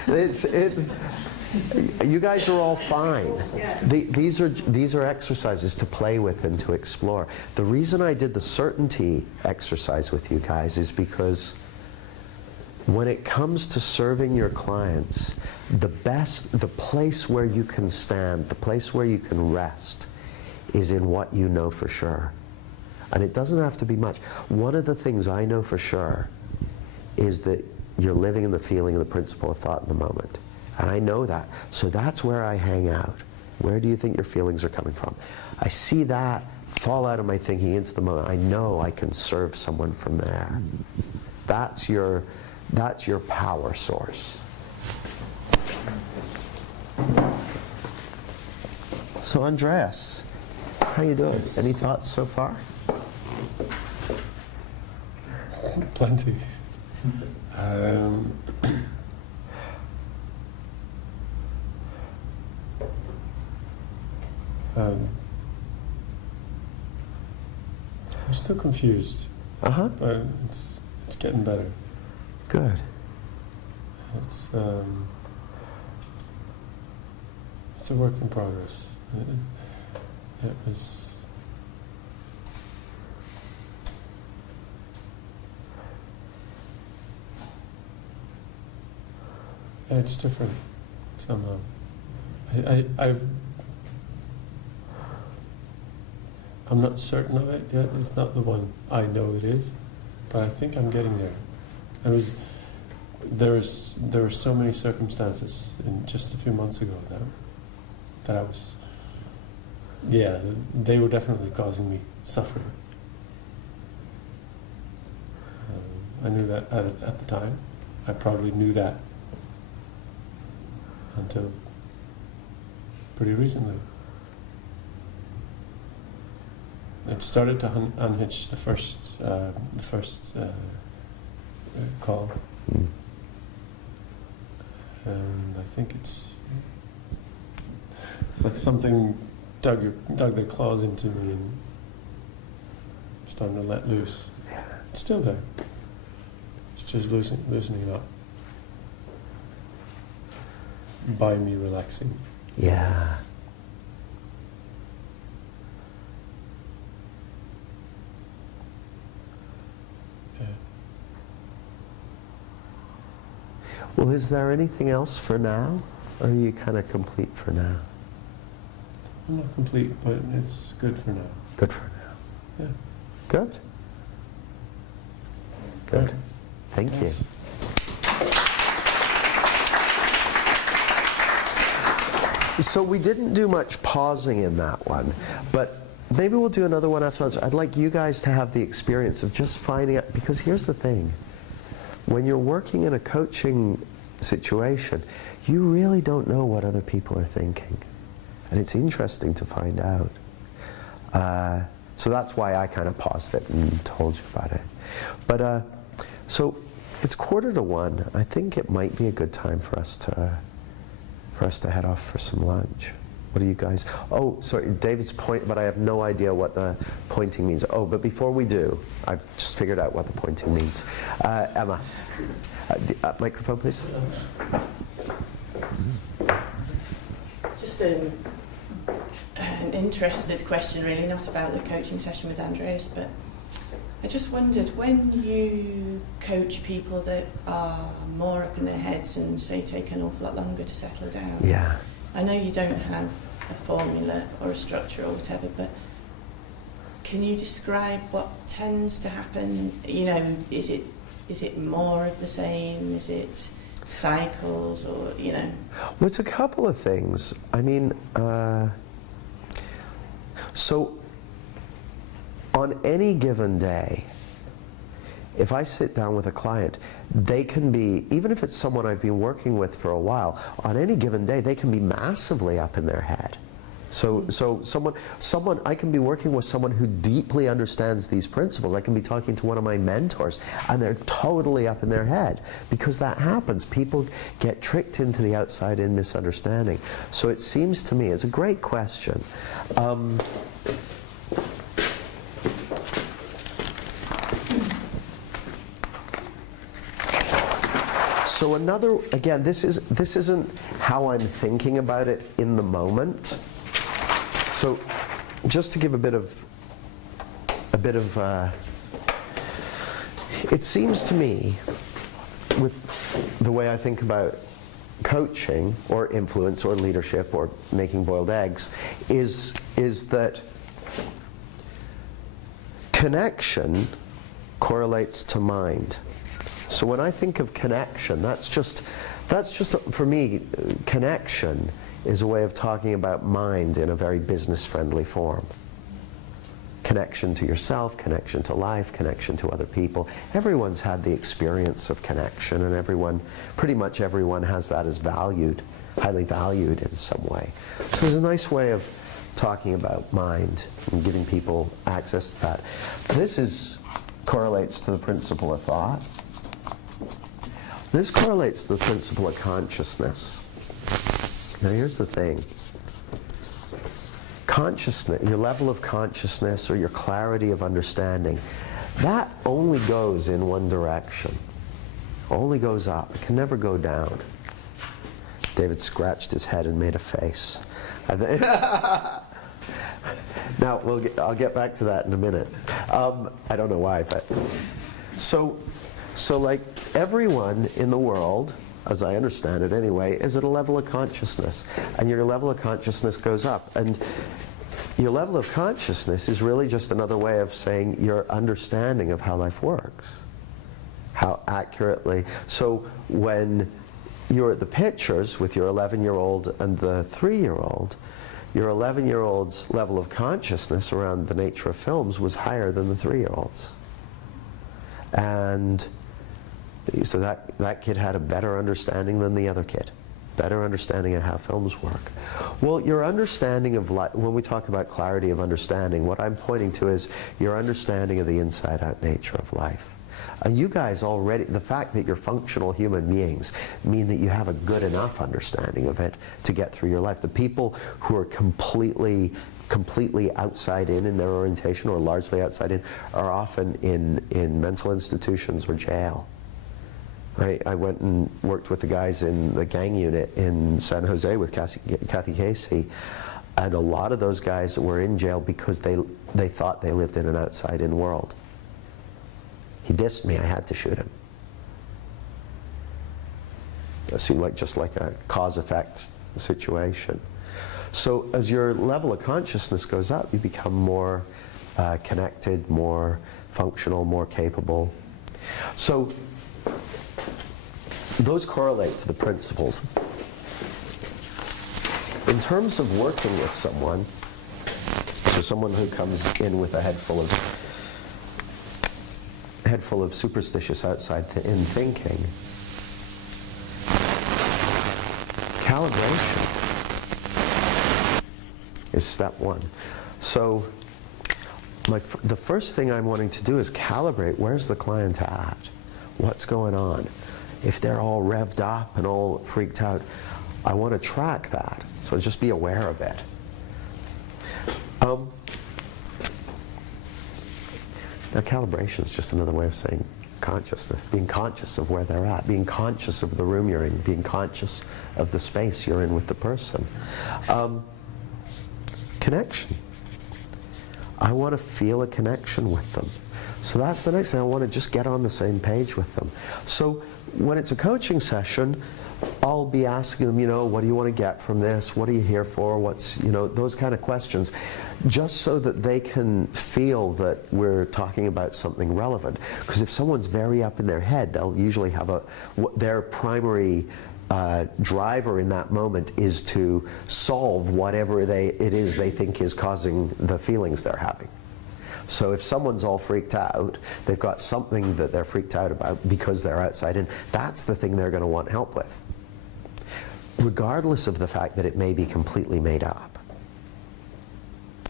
You guys are all fine. These are exercises to play with and to explore. The reason I did the certainty exercise with you guys is because when it comes to serving your clients, the place where you can stand, the place where you can rest, is in what you know for sure. And it doesn't have to be much. One of the things I know for sure is that you're living in the feeling of the principle of thought in the moment. And I know that. So that's where I hang out. Where do you think your feelings are coming from? I see that fall out of my thinking into the moment. I know I can serve someone from there. That's your power source. So Andreas, how you doing? Any thoughts so far? Plenty. I'm still confused. But it's getting better. Good. It's a work in progress. It was. Yeah, it's different somehow. I'm not certain of it yet. It's not the one I know it is, but I think I'm getting there. There were so many circumstances in just a few months ago that I was, they were definitely causing me suffering. I knew that at the time. I probably knew that until pretty recently. it started to unhitch the first call, and I think it's like something dug their claws into me and starting to let loose. It's still there. It's just loosening up by me relaxing. Yeah. Yeah. Well, is there anything else for now? Or are you kind of complete for now? I'm not complete, but it's good for now. Good for now. Yeah. Good. Good. Right. Thank Yes. you. So we didn't do much pausing in that one, but maybe we'll do another one afterwards. I'd like you guys to have the experience of just finding out, because here's the thing. When you're working in a coaching situation, you really don't know what other people are thinking. And it's interesting to find out. So that's why I kind of paused it and told you about it. But so it's 1:45. I think it might be a good time for us to head off for some lunch. What do you guys? Oh, sorry, David's point, but I have no idea what the pointing means. Oh, but before we do, I've just figured out what the pointing means. Emma, microphone, please. Just an interested question, really, not about the coaching session with Andreas, but I just wondered, when you coach people that are more up in their heads and say take an awful lot longer to settle down, Yeah. I know you don't have a formula or a structure or whatever, but can you describe what tends to happen? You know, is it more of the same? Is it cycles, or, you know? Well, it's a couple of things. I mean, so on any given day, if I sit down with a client, they can be, even if it's someone I've been working with for a while, on any given day, they can be massively up in their head. So someone, I can be working with someone who deeply understands these principles. I can be talking to one of my mentors, and they're totally up in their head, because that happens. People get tricked into the outside-in misunderstanding. So it seems to me, it's a great question. So another, again, this isn't how I'm thinking about it in the moment. So just to give a bit of, it seems to me, with the way I think about coaching or influence or leadership or making boiled eggs, is that connection correlates to mind. So when I think of connection, that's just for me, connection is a way of talking about mind in a very business-friendly form. Connection to yourself, connection to life, connection to other people. Everyone's had the experience of connection, and pretty much everyone has that as valued, highly valued in some way. So it's a nice way of talking about mind and giving people access to that. This correlates to the principle of thought. This correlates to the principle of consciousness. Now here's the thing. Consciousness, your level of consciousness or your clarity of understanding, that only goes in one direction. Only goes up. It can never go down. David scratched his head and made a face. Now, I'll get back to that in a minute. I don't know why, but... So like everyone in the world, as I understand it anyway, is at a level of consciousness. And your level of consciousness goes up. And your level of consciousness is really just another way of saying your understanding of how life works. How accurately. So when you're at the pictures with your 11-year-old and the 3-year-old, your 11-year-old's level of consciousness around the nature of films was higher than the 3-year-old's. And so that kid had a better understanding than the other kid. Better understanding of how films work. Well, your understanding of life, when we talk about clarity of understanding, what I'm pointing to is your understanding of the inside-out nature of life. And you guys already, the fact that you're functional human beings mean that you have a good enough understanding of it to get through your life. The people who are completely outside in their orientation, or largely outside in, are often in mental institutions or jail. I went and worked with the guys in the gang unit in San Jose with Kathy Casey, and a lot of those guys were in jail because they thought they lived in an outside-in world. He dissed me, I had to shoot him. It seemed like just like a cause-effect situation. So as your level of consciousness goes up, you become more connected, more functional, more capable. So those correlate to the principles. In terms of working with someone, so someone who comes in with a head full of superstitious outside-in thinking, calibration is step one. So the first thing I'm wanting to do is calibrate, where's the client at? What's going on? If they're all revved up and all freaked out, I want to track that. So just be aware of it. Now, calibration is just another way of saying consciousness, being conscious of where they're at, being conscious of the room you're in, being conscious of the space you're in with the person. Connection. I want to feel a connection with them. So that's the next thing. I want to just get on the same page with them. So when it's a coaching session, I'll be asking them, you know, what do you want to get from this? What are you here for? What's, you know, those kind of questions, just so that they can feel that we're talking about something relevant. Because if someone's very up in their head, they'll usually have their primary driver in that moment is to solve whatever it is they think is causing the feelings they're having. So if someone's all freaked out, they've got something that they're freaked out about because they're outside in, that's the thing they're going to want help with, regardless of the fact that it may be completely made up.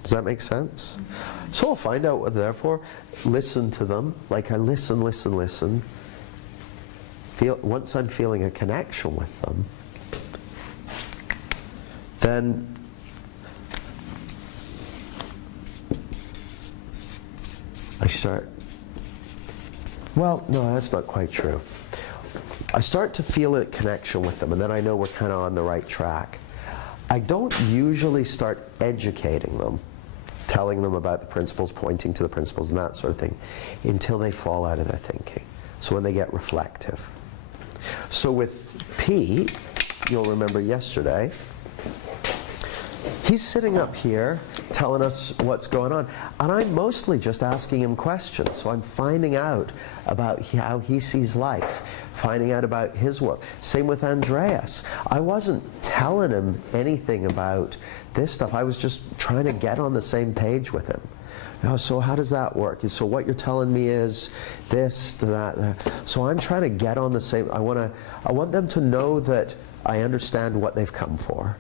Does that make sense? So I'll find out what they're for, listen to them, like I listen. Once I'm feeling a connection with them, then I start, well, no, that's not quite true. I start to feel a connection with them, and then I know we're kind of on the right track. I don't usually start educating them, telling them about the principles, pointing to the principles and that sort of thing, until they fall out of their thinking. So when they get reflective. So with Pete, you'll remember yesterday, he's sitting up here telling us what's going on. And I'm mostly just asking him questions. So I'm finding out about how he sees life, finding out about his world. Same with Andreas. I wasn't telling him anything about this stuff. I was just trying to get on the same page with him. So how does that work? So what you're telling me is this, that. So I'm trying to get on the same. I want them to know that I understand what they've come for.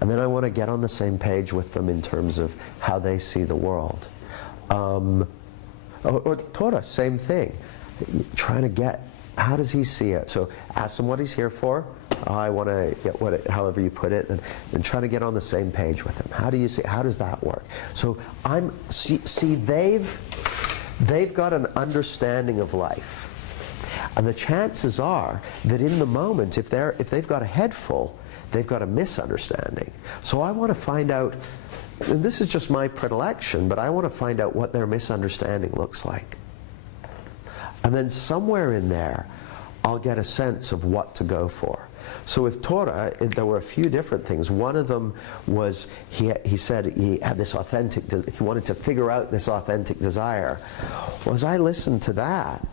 And then I want to get on the same page with them in terms of how they see the world. Or Tora, same thing. Trying to get, how does he see it? So ask him what he's here for. I want to get however you put it, and try to get on the same page with him. How do you see? How does that work? So they've got an understanding of life, and the chances are that in the moment, if they've got a head full, they've got a misunderstanding. So I want to find out, and this is just my predilection, but I want to find out what their misunderstanding looks like. And then somewhere in there, I'll get a sense of what to go for. So with Tora, there were a few different things. One of them was he said he had this he wanted to figure out this authentic desire. Well, as I listened to that,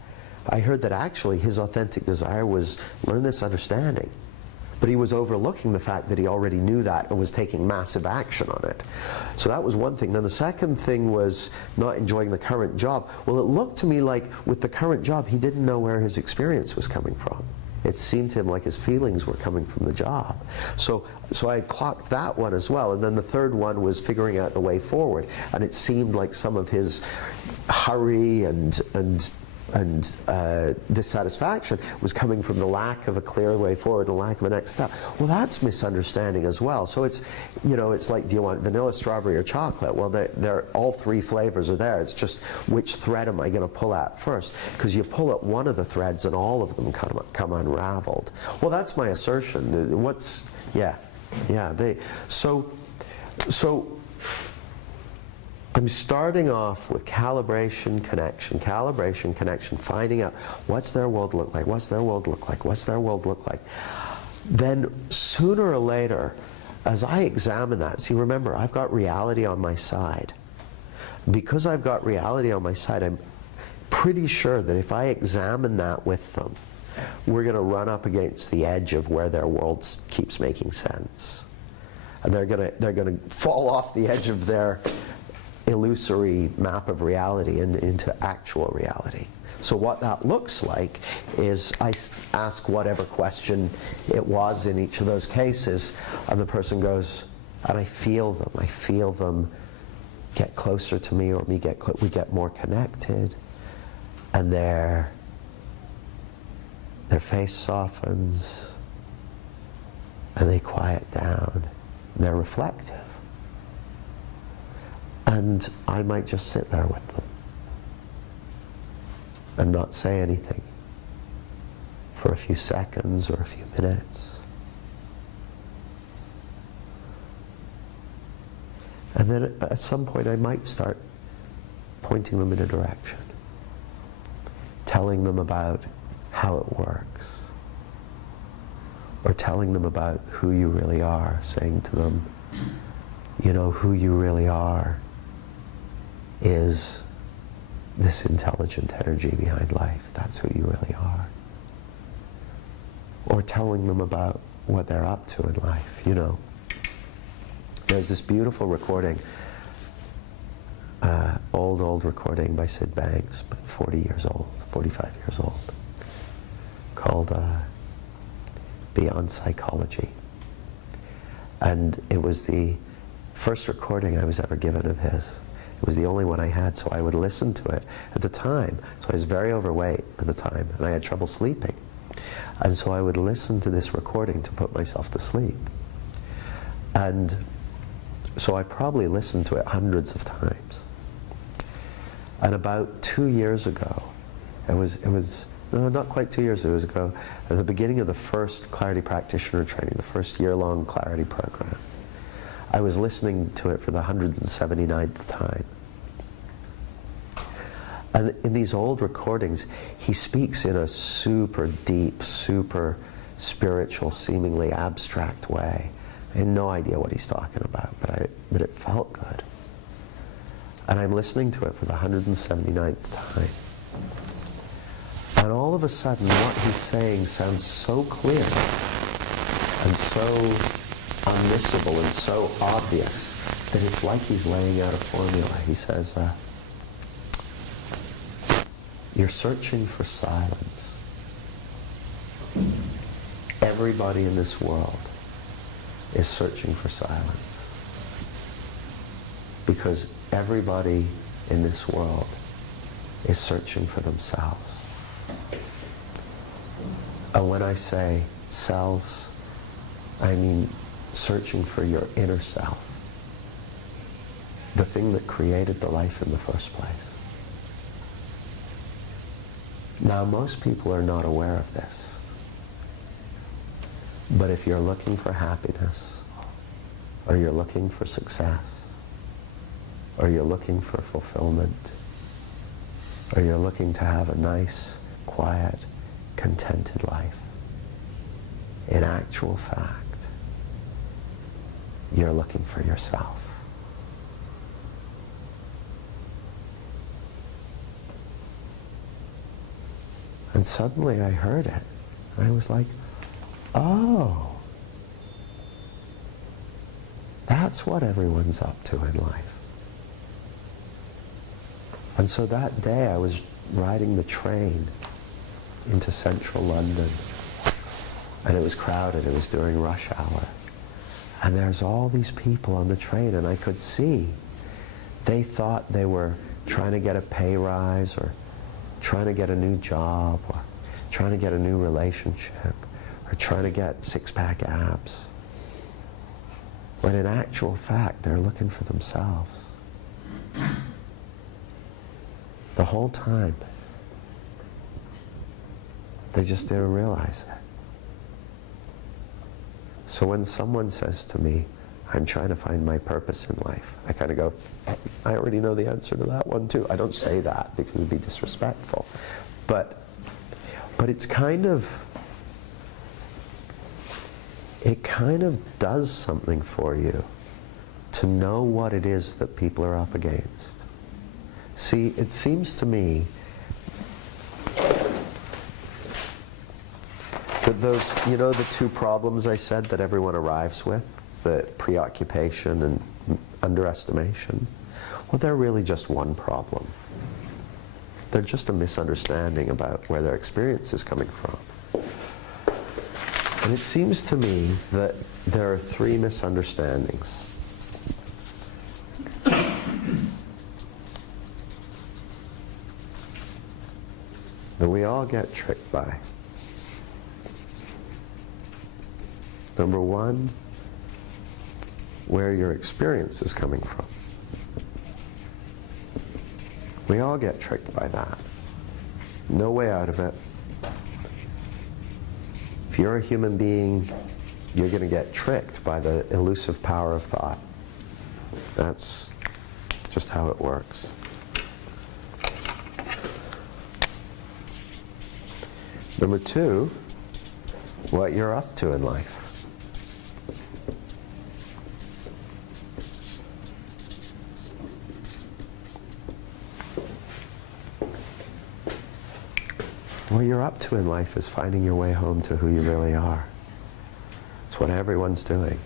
I heard that actually his authentic desire was learn this understanding. But he was overlooking the fact that he already knew that and was taking massive action on it. So that was one thing. Then the second thing was not enjoying the current job. Well, it looked to me like with the current job, he didn't know where his experience was coming from. It seemed to him like his feelings were coming from the job. So I clocked that one as well. And then the third one was figuring out the way forward. And it seemed like some of his hurry and dissatisfaction was coming from the lack of a clear way forward, the lack of a next step. Well, that's misunderstanding as well. So it's, you know, it's like, do you want vanilla, strawberry, or chocolate? Well, they're all three flavors are there. It's just which thread am I going to pull at first? Because you pull at one of the threads and all of them come unraveled. Well, that's my assertion. So I'm starting off with calibration, connection, finding out what's their world look like, what's their world look like, what's their world look like. Then sooner or later, as I examine that, see, remember, I've got reality on my side. Because I've got reality on my side, I'm pretty sure that if I examine that with them, we're going to run up against the edge of where their world keeps making sense. And they're going to fall off the edge of their illusory map of reality into actual reality. So what that looks like is I ask whatever question it was in each of those cases, and the person goes, and I feel them get closer to me, or we get more connected, and their face softens, and they quiet down, and they're reflective. And I might just sit there with them and not say anything for a few seconds or a few minutes. And then at some point I might start pointing them in a direction, telling them about how it works, or telling them about who you really are, saying to them, you know, who you really are is this intelligent energy behind life. That's who you really are. Or telling them about what they're up to in life, you know. There's this beautiful recording, old recording by Sid Banks, 40 years old, 45 years old, called Beyond Psychology. And it was the first recording I was ever given of his. It was the only one I had, so I would listen to it at the time. So I was very overweight at the time, and I had trouble sleeping. And so I would listen to this recording to put myself to sleep. And so I probably listened to it hundreds of times. And about 2 years ago, no, not quite 2 years ago, at the beginning of the first Clarity Practitioner training, the first year-long Clarity program, I was listening to it for the 179th time. And in these old recordings, he speaks in a super deep, super spiritual, seemingly abstract way. I had no idea what he's talking about, but it felt good. And I'm listening to it for the 179th time. And all of a sudden, what he's saying sounds so clear and so unmissable and so obvious that it's like he's laying out a formula. He says, you're searching for silence. Everybody in this world is searching for silence. Because everybody in this world is searching for themselves. And when I say selves, I mean searching for your inner self, the thing that created the life in the first place. Now, most people are not aware of this. But if you're looking for happiness, or you're looking for success, or you're looking for fulfillment, or you're looking to have a nice, quiet, contented life, in actual fact, you're looking for yourself. And suddenly I heard it. And I was like, oh, that's what everyone's up to in life. And so that day I was riding the train into central London, And it was crowded, it was during rush hour. And there's all these people on the train, and I could see they thought they were trying to get a pay rise, or trying to get a new job, or trying to get a new relationship, or trying to get six-pack abs. When in actual fact, they're looking for themselves. The whole time. They just didn't realize it. So when someone says to me, I'm trying to find my purpose in life, I kind of go, I already know the answer to that one too. I don't say that because it'd be disrespectful. But it's kind of, it kind of does something for you to know what it is that people are up against. See, it seems to me that those, you know, the two problems I said that everyone arrives with, the preoccupation and underestimation, well, they're really just one problem. They're just a misunderstanding about where their experience is coming from. And it seems to me that there are three misunderstandings. That we all get tricked by. Number one, where your experience is coming from. We all get tricked by that. No way out of it. If you're a human being, you're going to get tricked by the elusive power of thought. That's just how it works. Number two, what you're up to in life. What you're up to in life is finding your way home to who you really are. It's what everyone's doing.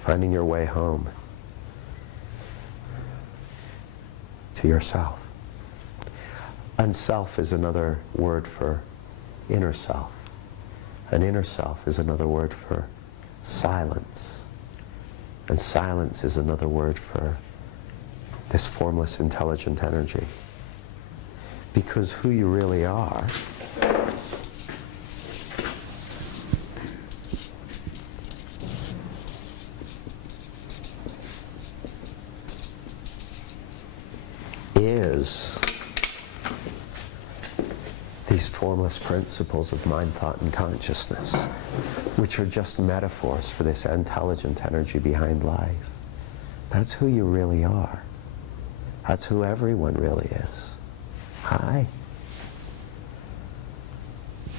Finding your way home to yourself. And self is another word for inner self. And inner self is another word for silence. And silence is another word for this formless, intelligent energy. Because who you really are is these formless principles of mind, thought, and consciousness, which are just metaphors for this intelligent energy behind life. That's who you really are. That's who everyone really is. Hi.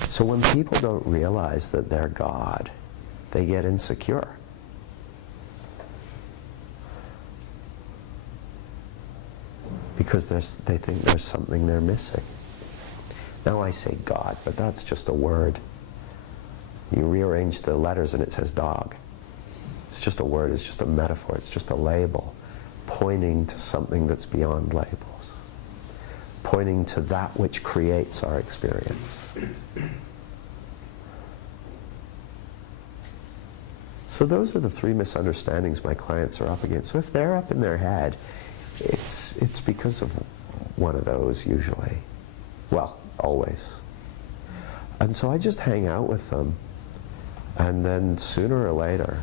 So when people don't realize that they're God, they get insecure. Because they think there's something they're missing. Now I say God, but that's just a word. You rearrange the letters and it says dog. It's just a word, it's just a metaphor, it's just a label pointing to something that's beyond labels. Pointing to that which creates our experience. So those are the three misunderstandings my clients are up against. So if they're up in their head, it's because of one of those usually. Well, always. And so I just hang out with them, and then sooner or later,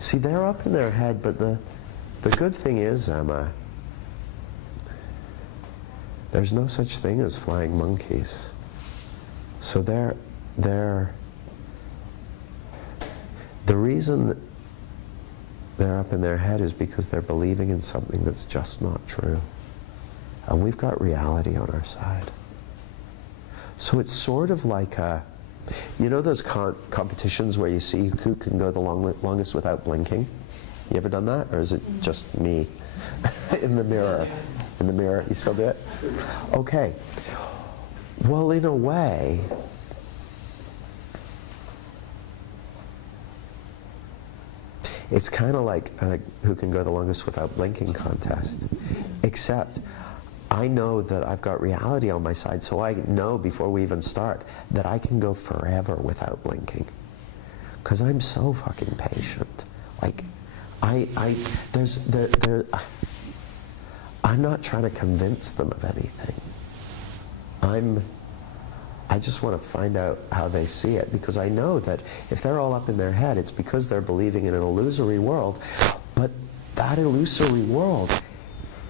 see, they're up in their head, but the good thing is, Emma, there's no such thing as flying monkeys. So the reason that they're up in their head is because they're believing in something that's just not true. And we've got reality on our side. So it's sort of like you know those competitions where you see who can go the longest without blinking? You ever done that? Or is it just me in the mirror? In the mirror, you still do it? Okay. Well, in a way, it's kind of like who can go the longest without blinking contest. Except, I know that I've got reality on my side, so I know before we even start that I can go forever without blinking. Because I'm so fucking patient. Like, I'm not trying to convince them of anything. I just want to find out how they see it, because I know that if they're all up in their head, it's because they're believing in an illusory world. But that illusory world,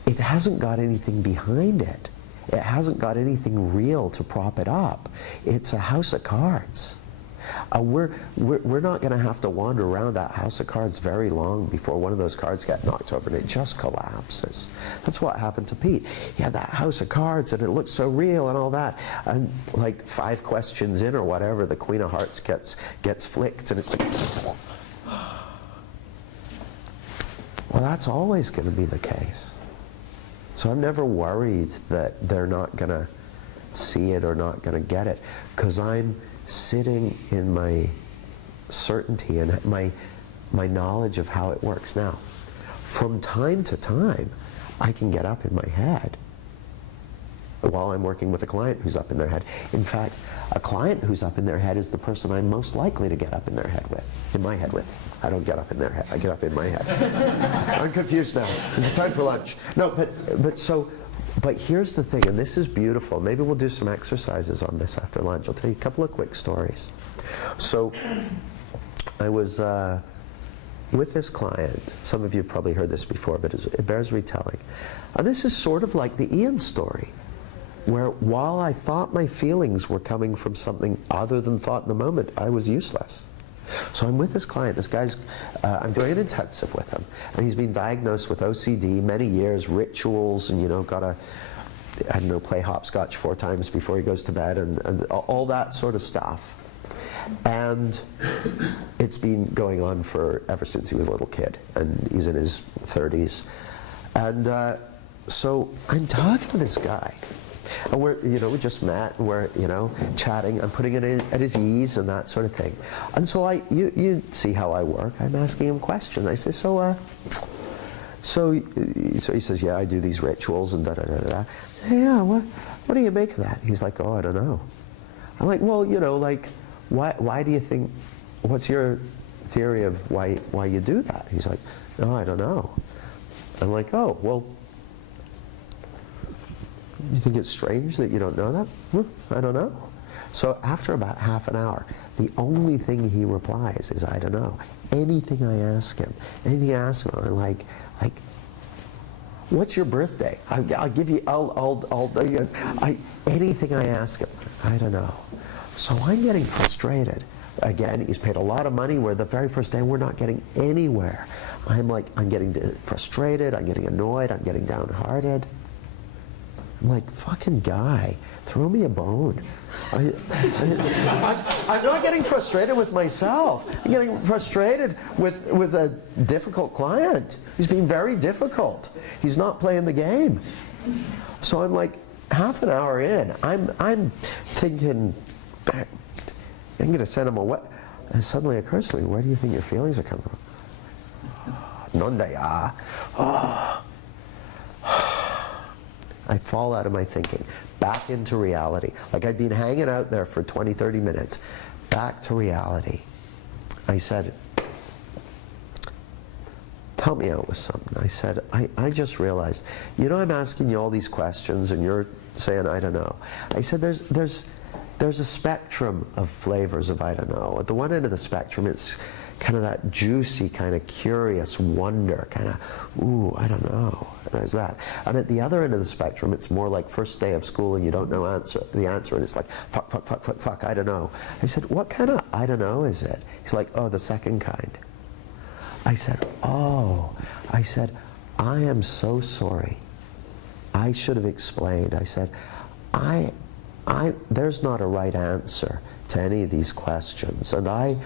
it hasn't got anything behind it. It hasn't got anything real to prop it up. It's a house of cards. We're not going to have to wander around that house of cards very long before one of those cards get knocked over and it just collapses. That's what happened to Pete. He had that house of cards and it looked so real and all that. And like 5 questions in or whatever, the Queen of Hearts gets flicked and it's like... Well, that's always going to be the case. So I'm never worried that they're not going to see it or not going to get it, because I'm sitting in my certainty and my knowledge of how it works. Now, from time to time, I can get up in my head while I'm working with a client who's up in their head. In fact, a client who's up in their head is the person I'm most likely to get up in their head with, in my head with. I don't get up in their head, I get up in my head. I'm confused now. Is it time for lunch? No, but here's the thing, and this is beautiful. Maybe we'll do some exercises on this after lunch. I'll tell you a couple of quick stories. So I was with this client. Some of you have probably heard this before, but it bears retelling. This is sort of like the Ian story, where while I thought my feelings were coming from something other than thought in the moment, I was useless. So I'm with this client. This guy's, I'm doing an intensive with him, and he's been diagnosed with OCD, many years, rituals, and gotta, I don't know, play hopscotch 4 times before he goes to bed, and all that sort of stuff. And it's been going on for ever since he was a little kid, and he's in his 30s. And so I'm talking to this guy. And we just met, and we're, chatting. I'm putting it at his ease and that sort of thing. And so you see how I work. I'm asking him questions. I say, so he says, yeah, I do these rituals and da-da-da-da. Yeah, what do you make of that? He's like, oh, I don't know. I'm like, well, like, why do you think, what's your theory of why you do that? He's like, oh, I don't know. I'm like, oh, well, you think it's strange that you don't know that? I don't know. So after about half an hour, the only thing he replies is, I don't know. Anything I ask him, I'm like, what's your birthday? I'll give you, anything I ask him, I don't know. So I'm getting frustrated. Again, he's paid a lot of money where the very first day we're not getting anywhere. I'm getting frustrated, I'm getting annoyed, I'm getting downhearted. I'm like, fucking guy, throw me a bone. I'm not getting frustrated with myself. I'm getting frustrated with a difficult client. He's being very difficult. He's not playing the game. So I'm like, half an hour in, I'm thinking, I'm going to send him away. And suddenly occurs to me, where do you think your feelings are coming from? Nonde ah. I fall out of my thinking, back into reality. Like I'd been hanging out there for 20, 30 minutes, back to reality. I said, help me out with something. I said, I just realized, I'm asking you all these questions and you're saying, I don't know. I said, there's a spectrum of flavors of I don't know. At the one end of the spectrum, it's kind of that juicy, kind of curious wonder, kind of, ooh, I don't know. There's that. And at the other end of the spectrum, it's more like first day of school and you don't know the answer, and it's like, fuck, I don't know. I said, what kind of I don't know is it? He's like, oh, the second kind. I said, oh. I said, I am so sorry. I should have explained. I said, there's not a right answer to any of these questions, and I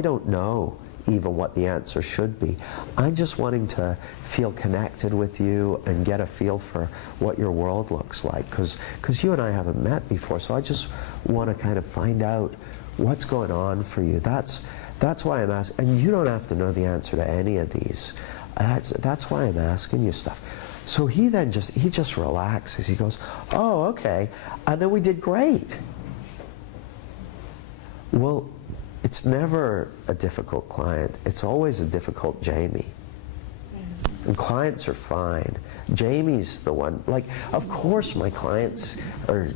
don't know even what the answer should be. I'm just wanting to feel connected with you and get a feel for what your world looks like, because you and I haven't met before, so I just want to kind of find out what's going on for you. That's why I'm asking, and you don't have to know the answer to any of these. That's why I'm asking you stuff. So he just relaxes. He goes, oh, okay. And then we did great. Well, it's never a difficult client. It's always a difficult Jamie. And clients are fine. Jamie's the one, like, of course my clients are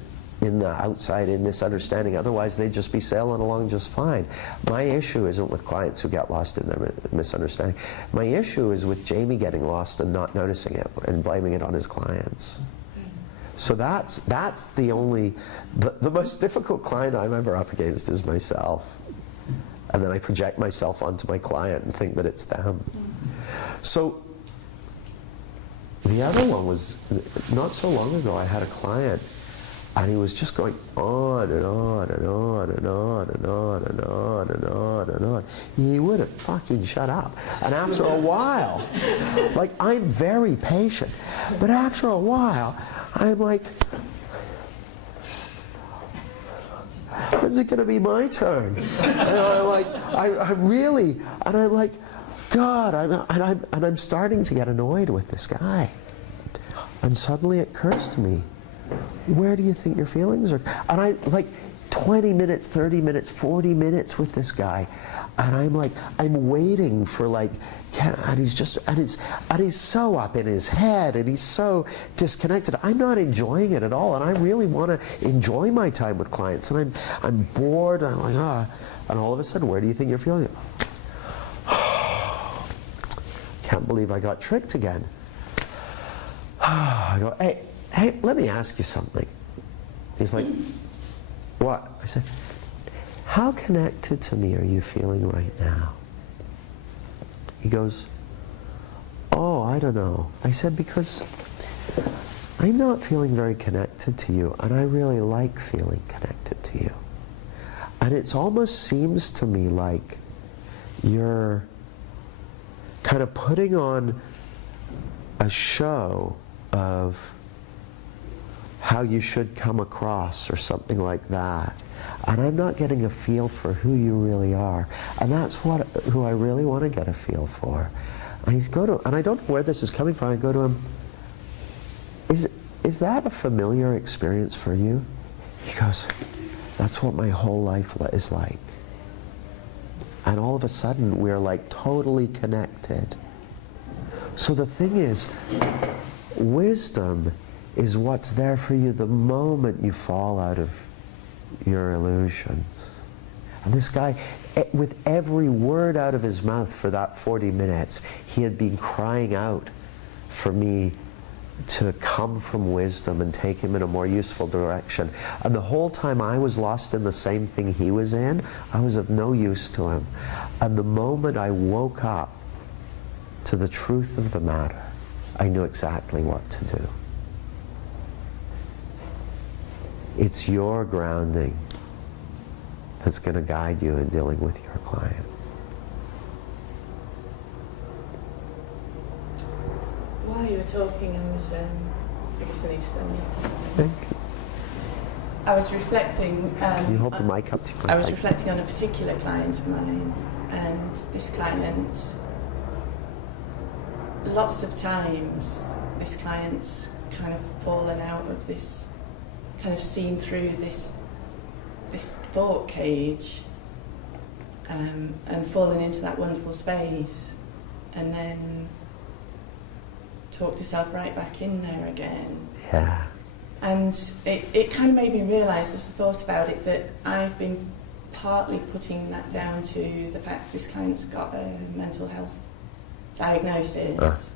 in the outside in misunderstanding, otherwise they'd just be sailing along just fine. My issue isn't with clients who get lost in their misunderstanding. My issue is with Jamie getting lost and not noticing it and blaming it on his clients. So that's the most difficult client I'm ever up against is myself. And then I project myself onto my client and think that it's them. So the other one was, not so long ago I had a client and he was just going on and on and on and on and on and on and on and on. He wouldn't fucking shut up. And after a while, like, I'm very patient, but after a while, I'm like, when's it gonna be my turn? And I'm like, I really, and I'm like, God, I'm starting to get annoyed with this guy. And suddenly it occurs to me, where do you think your feelings are? And I, like, 20 minutes, 30 minutes, 40 minutes with this guy, and I'm like, I'm waiting for, like, and he's just, and he's so up in his head, and he's so disconnected. I'm not enjoying it at all, and I really want to enjoy my time with clients, and I'm bored, and I'm like, ah, and all of a sudden, where do you think you're feeling? Can't believe I got tricked again. I go, hey, let me ask you something. He's like, what? I said, how connected to me are you feeling right now? He goes, oh, I don't know. I said, because I'm not feeling very connected to you, and I really like feeling connected to you. And it almost seems to me like you're kind of putting on a show of how you should come across or something like that. And I'm not getting a feel for who you really are. And that's who I really want to get a feel for. And I don't know where this is coming from. I go to him, is that a familiar experience for you? He goes, that's what my whole life is like. And all of a sudden, we're like totally connected. So the thing is, wisdom is what's there for you the moment you fall out of your illusions. And this guy, with every word out of his mouth for that 40 minutes, he had been crying out for me to come from wisdom and take him in a more useful direction. And the whole time I was lost in the same thing he was in, I was of no use to him. And the moment I woke up to the truth of the matter, I knew exactly what to do. It's your grounding that's going to guide you in dealing with your clients. While you were talking, I guess I need to stand up. Thank you. I was reflecting. Can you hold the mic up to you? I was reflecting on a particular client of mine, and this client, lots of times, this client's kind of fallen out of this, kind of seen through this thought cage, and fallen into that wonderful space, and then talked herself right back in there again. Yeah. And it kind of made me realise, as I thought about it, that I've been partly putting that down to the fact that this client's got a mental health diagnosis.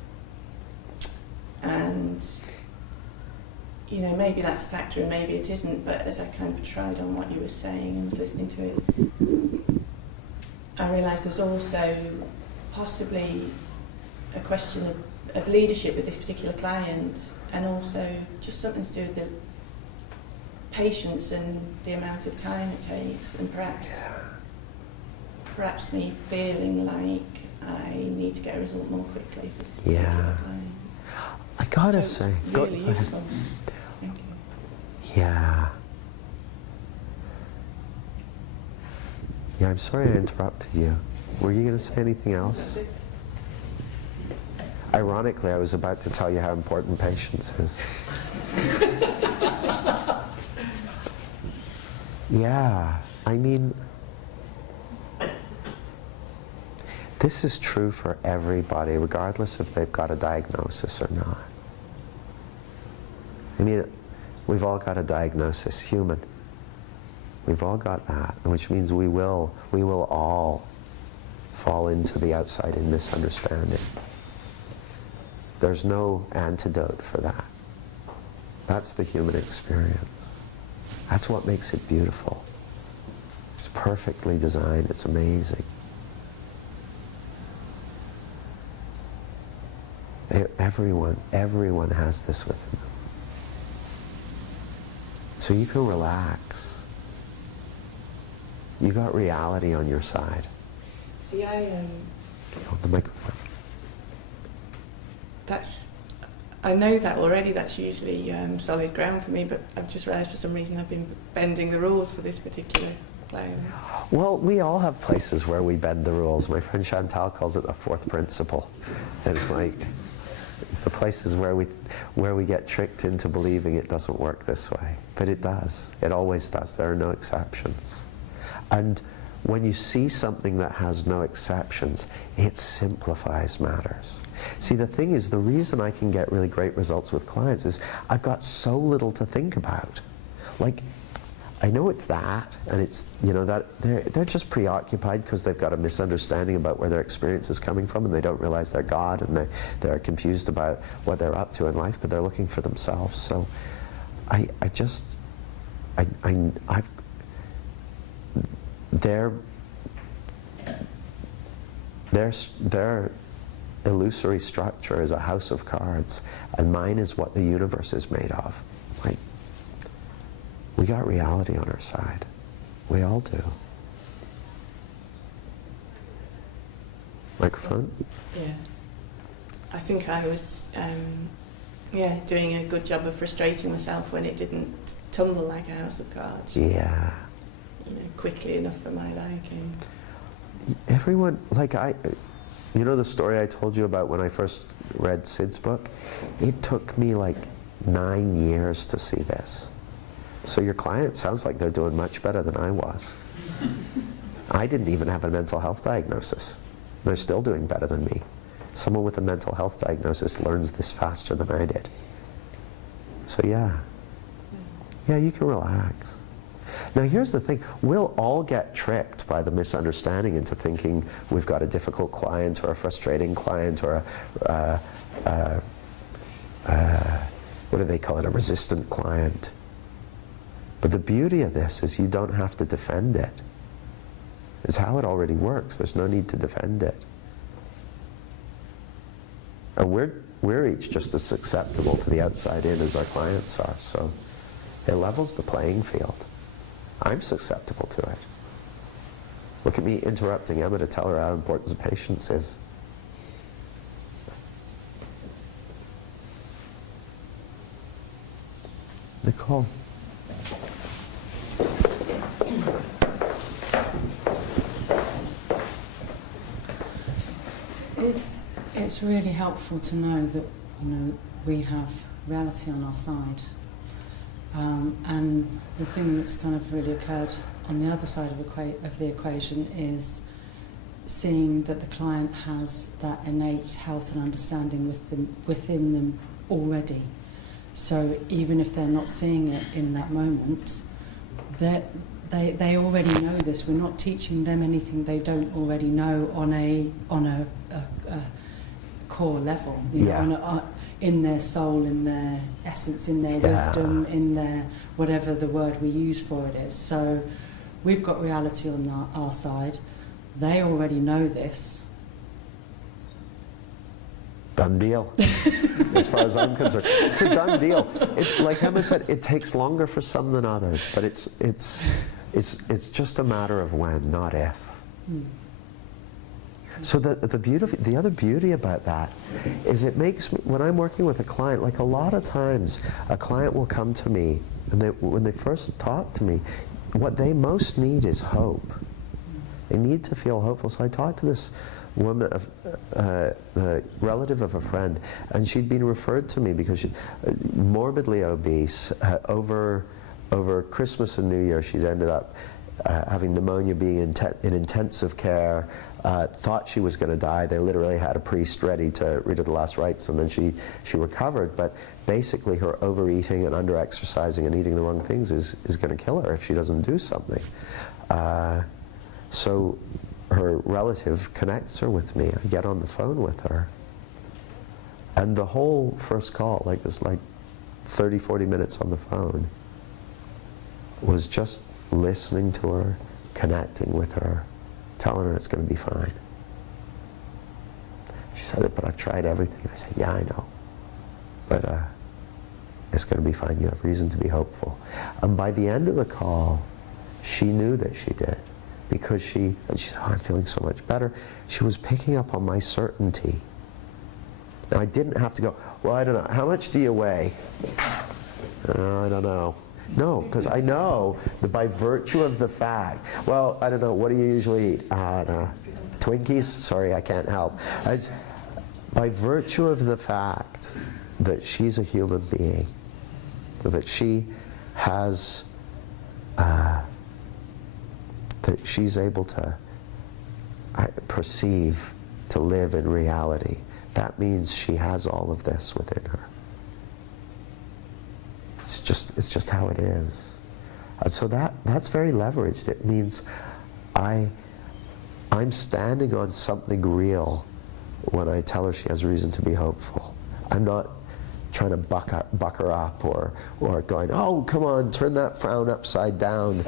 And, you know, maybe that's a factor and maybe it isn't, but as I kind of tried on what you were saying and was listening to it, I realised there's also possibly a question of leadership with this particular client, and also just something to do with the patience and the amount of time it takes, and perhaps me feeling like I need to get a result more quickly for this particular client. I gotta So say, it's really useful. Thank you. Yeah, I'm sorry I interrupted you. Were you going to say anything else? Ironically, I was about to tell you how important patience is. Yeah, I mean, this is true for everybody, regardless if they've got a diagnosis or not. I mean, we've all got a diagnosis, human. We've all got that, which means we will all fall into the outside-in misunderstanding. There's no antidote for that. That's the human experience. That's what makes it beautiful. It's perfectly designed. It's amazing. Everyone has this within them. So you can relax. You got reality on your side. See, Hold the microphone. I know that already. That's usually solid ground for me, but I've just realised for some reason I've been bending the rules for this particular client. Well, we all have places where we bend the rules. My friend Chantal calls it the fourth principle. It's like, it's the places where we get tricked into believing it doesn't work this way. But it does. It always does. There are no exceptions. And when you see something that has no exceptions, it simplifies matters. See, the thing is, the reason I can get really great results with clients is I've got so little to think about. Like, I know it's that, and it's, you know, that they're just preoccupied because they've got a misunderstanding about where their experience is coming from, and they don't realize they're God, and they're confused about what they're up to in life, but they're looking for themselves. So their illusory structure is a house of cards, and mine is what the universe is made of. Like, we got reality on our side. We all do. Microphone? Yeah. I think I was, doing a good job of frustrating myself when it didn't tumble like a house of cards. Yeah. You know, quickly enough for my liking. Everyone, like you know the story I told you about when I first read Sid's book? It took me like 9 years to see this. So your client sounds like they're doing much better than I was. I didn't even have a mental health diagnosis. They're still doing better than me. Someone with a mental health diagnosis learns this faster than I did. So yeah, you can relax. Now here's the thing, we'll all get tricked by the misunderstanding into thinking we've got a difficult client or a frustrating client or what do they call it, a resistant client. But the beauty of this is you don't have to defend it. It's how it already works. There's no need to defend it. And we're each just as susceptible to the outside in as our clients are, so it levels the playing field. I'm susceptible to it. Look at me interrupting Emma to tell her how important patience is. Nicole. It's really helpful to know that, you know, we have reality on our side. And the thing that's kind of really occurred on the other side of the equation is seeing that the client has that innate health and understanding within them already. So even if they're not seeing it in that moment, they already know this. We're not teaching them anything they don't already know on a core level, you know, in their soul, in their essence, in their wisdom, in their whatever the word we use for it is. So we've got reality on our side. They already know this. Done deal. As far as I'm concerned, it's a done deal. Like Emma said, it takes longer for some than others, but it's just a matter of when, not if. So the other beauty about that is it makes me, when I'm working with a client, like a lot of times a client will come to me and when they first talk to me, what they most need is hope. They need to feel hopeful. So I talked to this woman, the relative of a friend, and she'd been referred to me because she, morbidly obese. Over Christmas and New Year, she'd ended up having pneumonia, being in intensive care. Thought she was going to die. They literally had a priest ready to read her the last rites, and then she recovered. But basically, her overeating and under-exercising and eating the wrong things is going to kill her if she doesn't do something. So her relative connects her with me. I get on the phone with her, and the whole first call, like it was like 30, 40 minutes on the phone, was just listening to her, connecting with her, telling her it's going to be fine. She said, but I've tried everything. I said, yeah, I know. But it's going to be fine. You have reason to be hopeful. And by the end of the call, she knew that she did. Because she said, oh, I'm feeling so much better. She was picking up on my certainty. Now, I didn't have to go, well, I don't know. How much do you weigh? I don't know. No, because I know that by virtue of the fact, well, I don't know, what do you usually eat? No. Twinkies? Sorry, I can't help. By virtue of the fact that she's a human being, that she has, that she's able to perceive, to live in reality, that means she has all of this within her. It's just how it is. And so that's very leveraged. It means I'm standing on something real when I tell her she has reason to be hopeful. I'm not trying to buck her up or going, oh, come on, turn that frown upside down.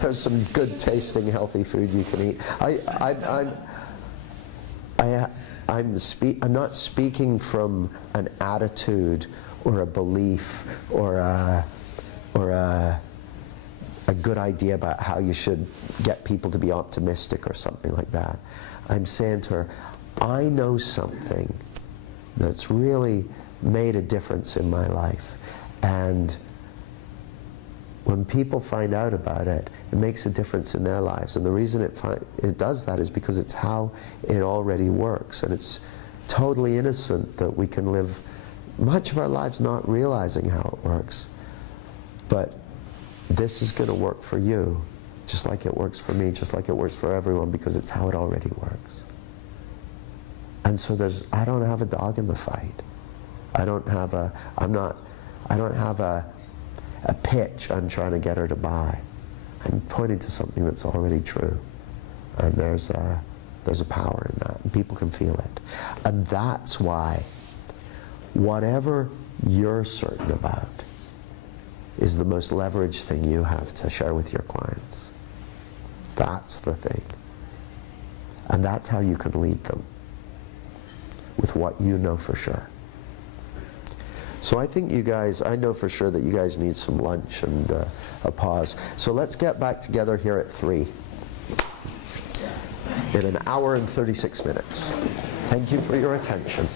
There's some good tasting healthy food you can eat. I'm not speaking from an attitude or a belief or a good idea about how you should get people to be optimistic or something like that. I'm saying to her, I know something that's really made a difference in my life, and when people find out about it, it makes a difference in their lives. And the reason it does that is because it's how it already works. And it's totally innocent that we can live much of our lives not realizing how it works. But this is going to work for you, just like it works for me, just like it works for everyone, because it's how it already works. And so I don't have a dog in the fight. I don't have a pitch I'm trying to get her to buy. I'm pointing to something that's already true. And there's a power in that, and people can feel it. And that's why whatever you're certain about is the most leveraged thing you have to share with your clients. That's the thing. And that's how you can lead them, with what you know for sure. So I think you guys, I know for sure that you guys need some lunch and a pause. So let's get back together here at 3 in an hour and 36 minutes. Thank you for your attention.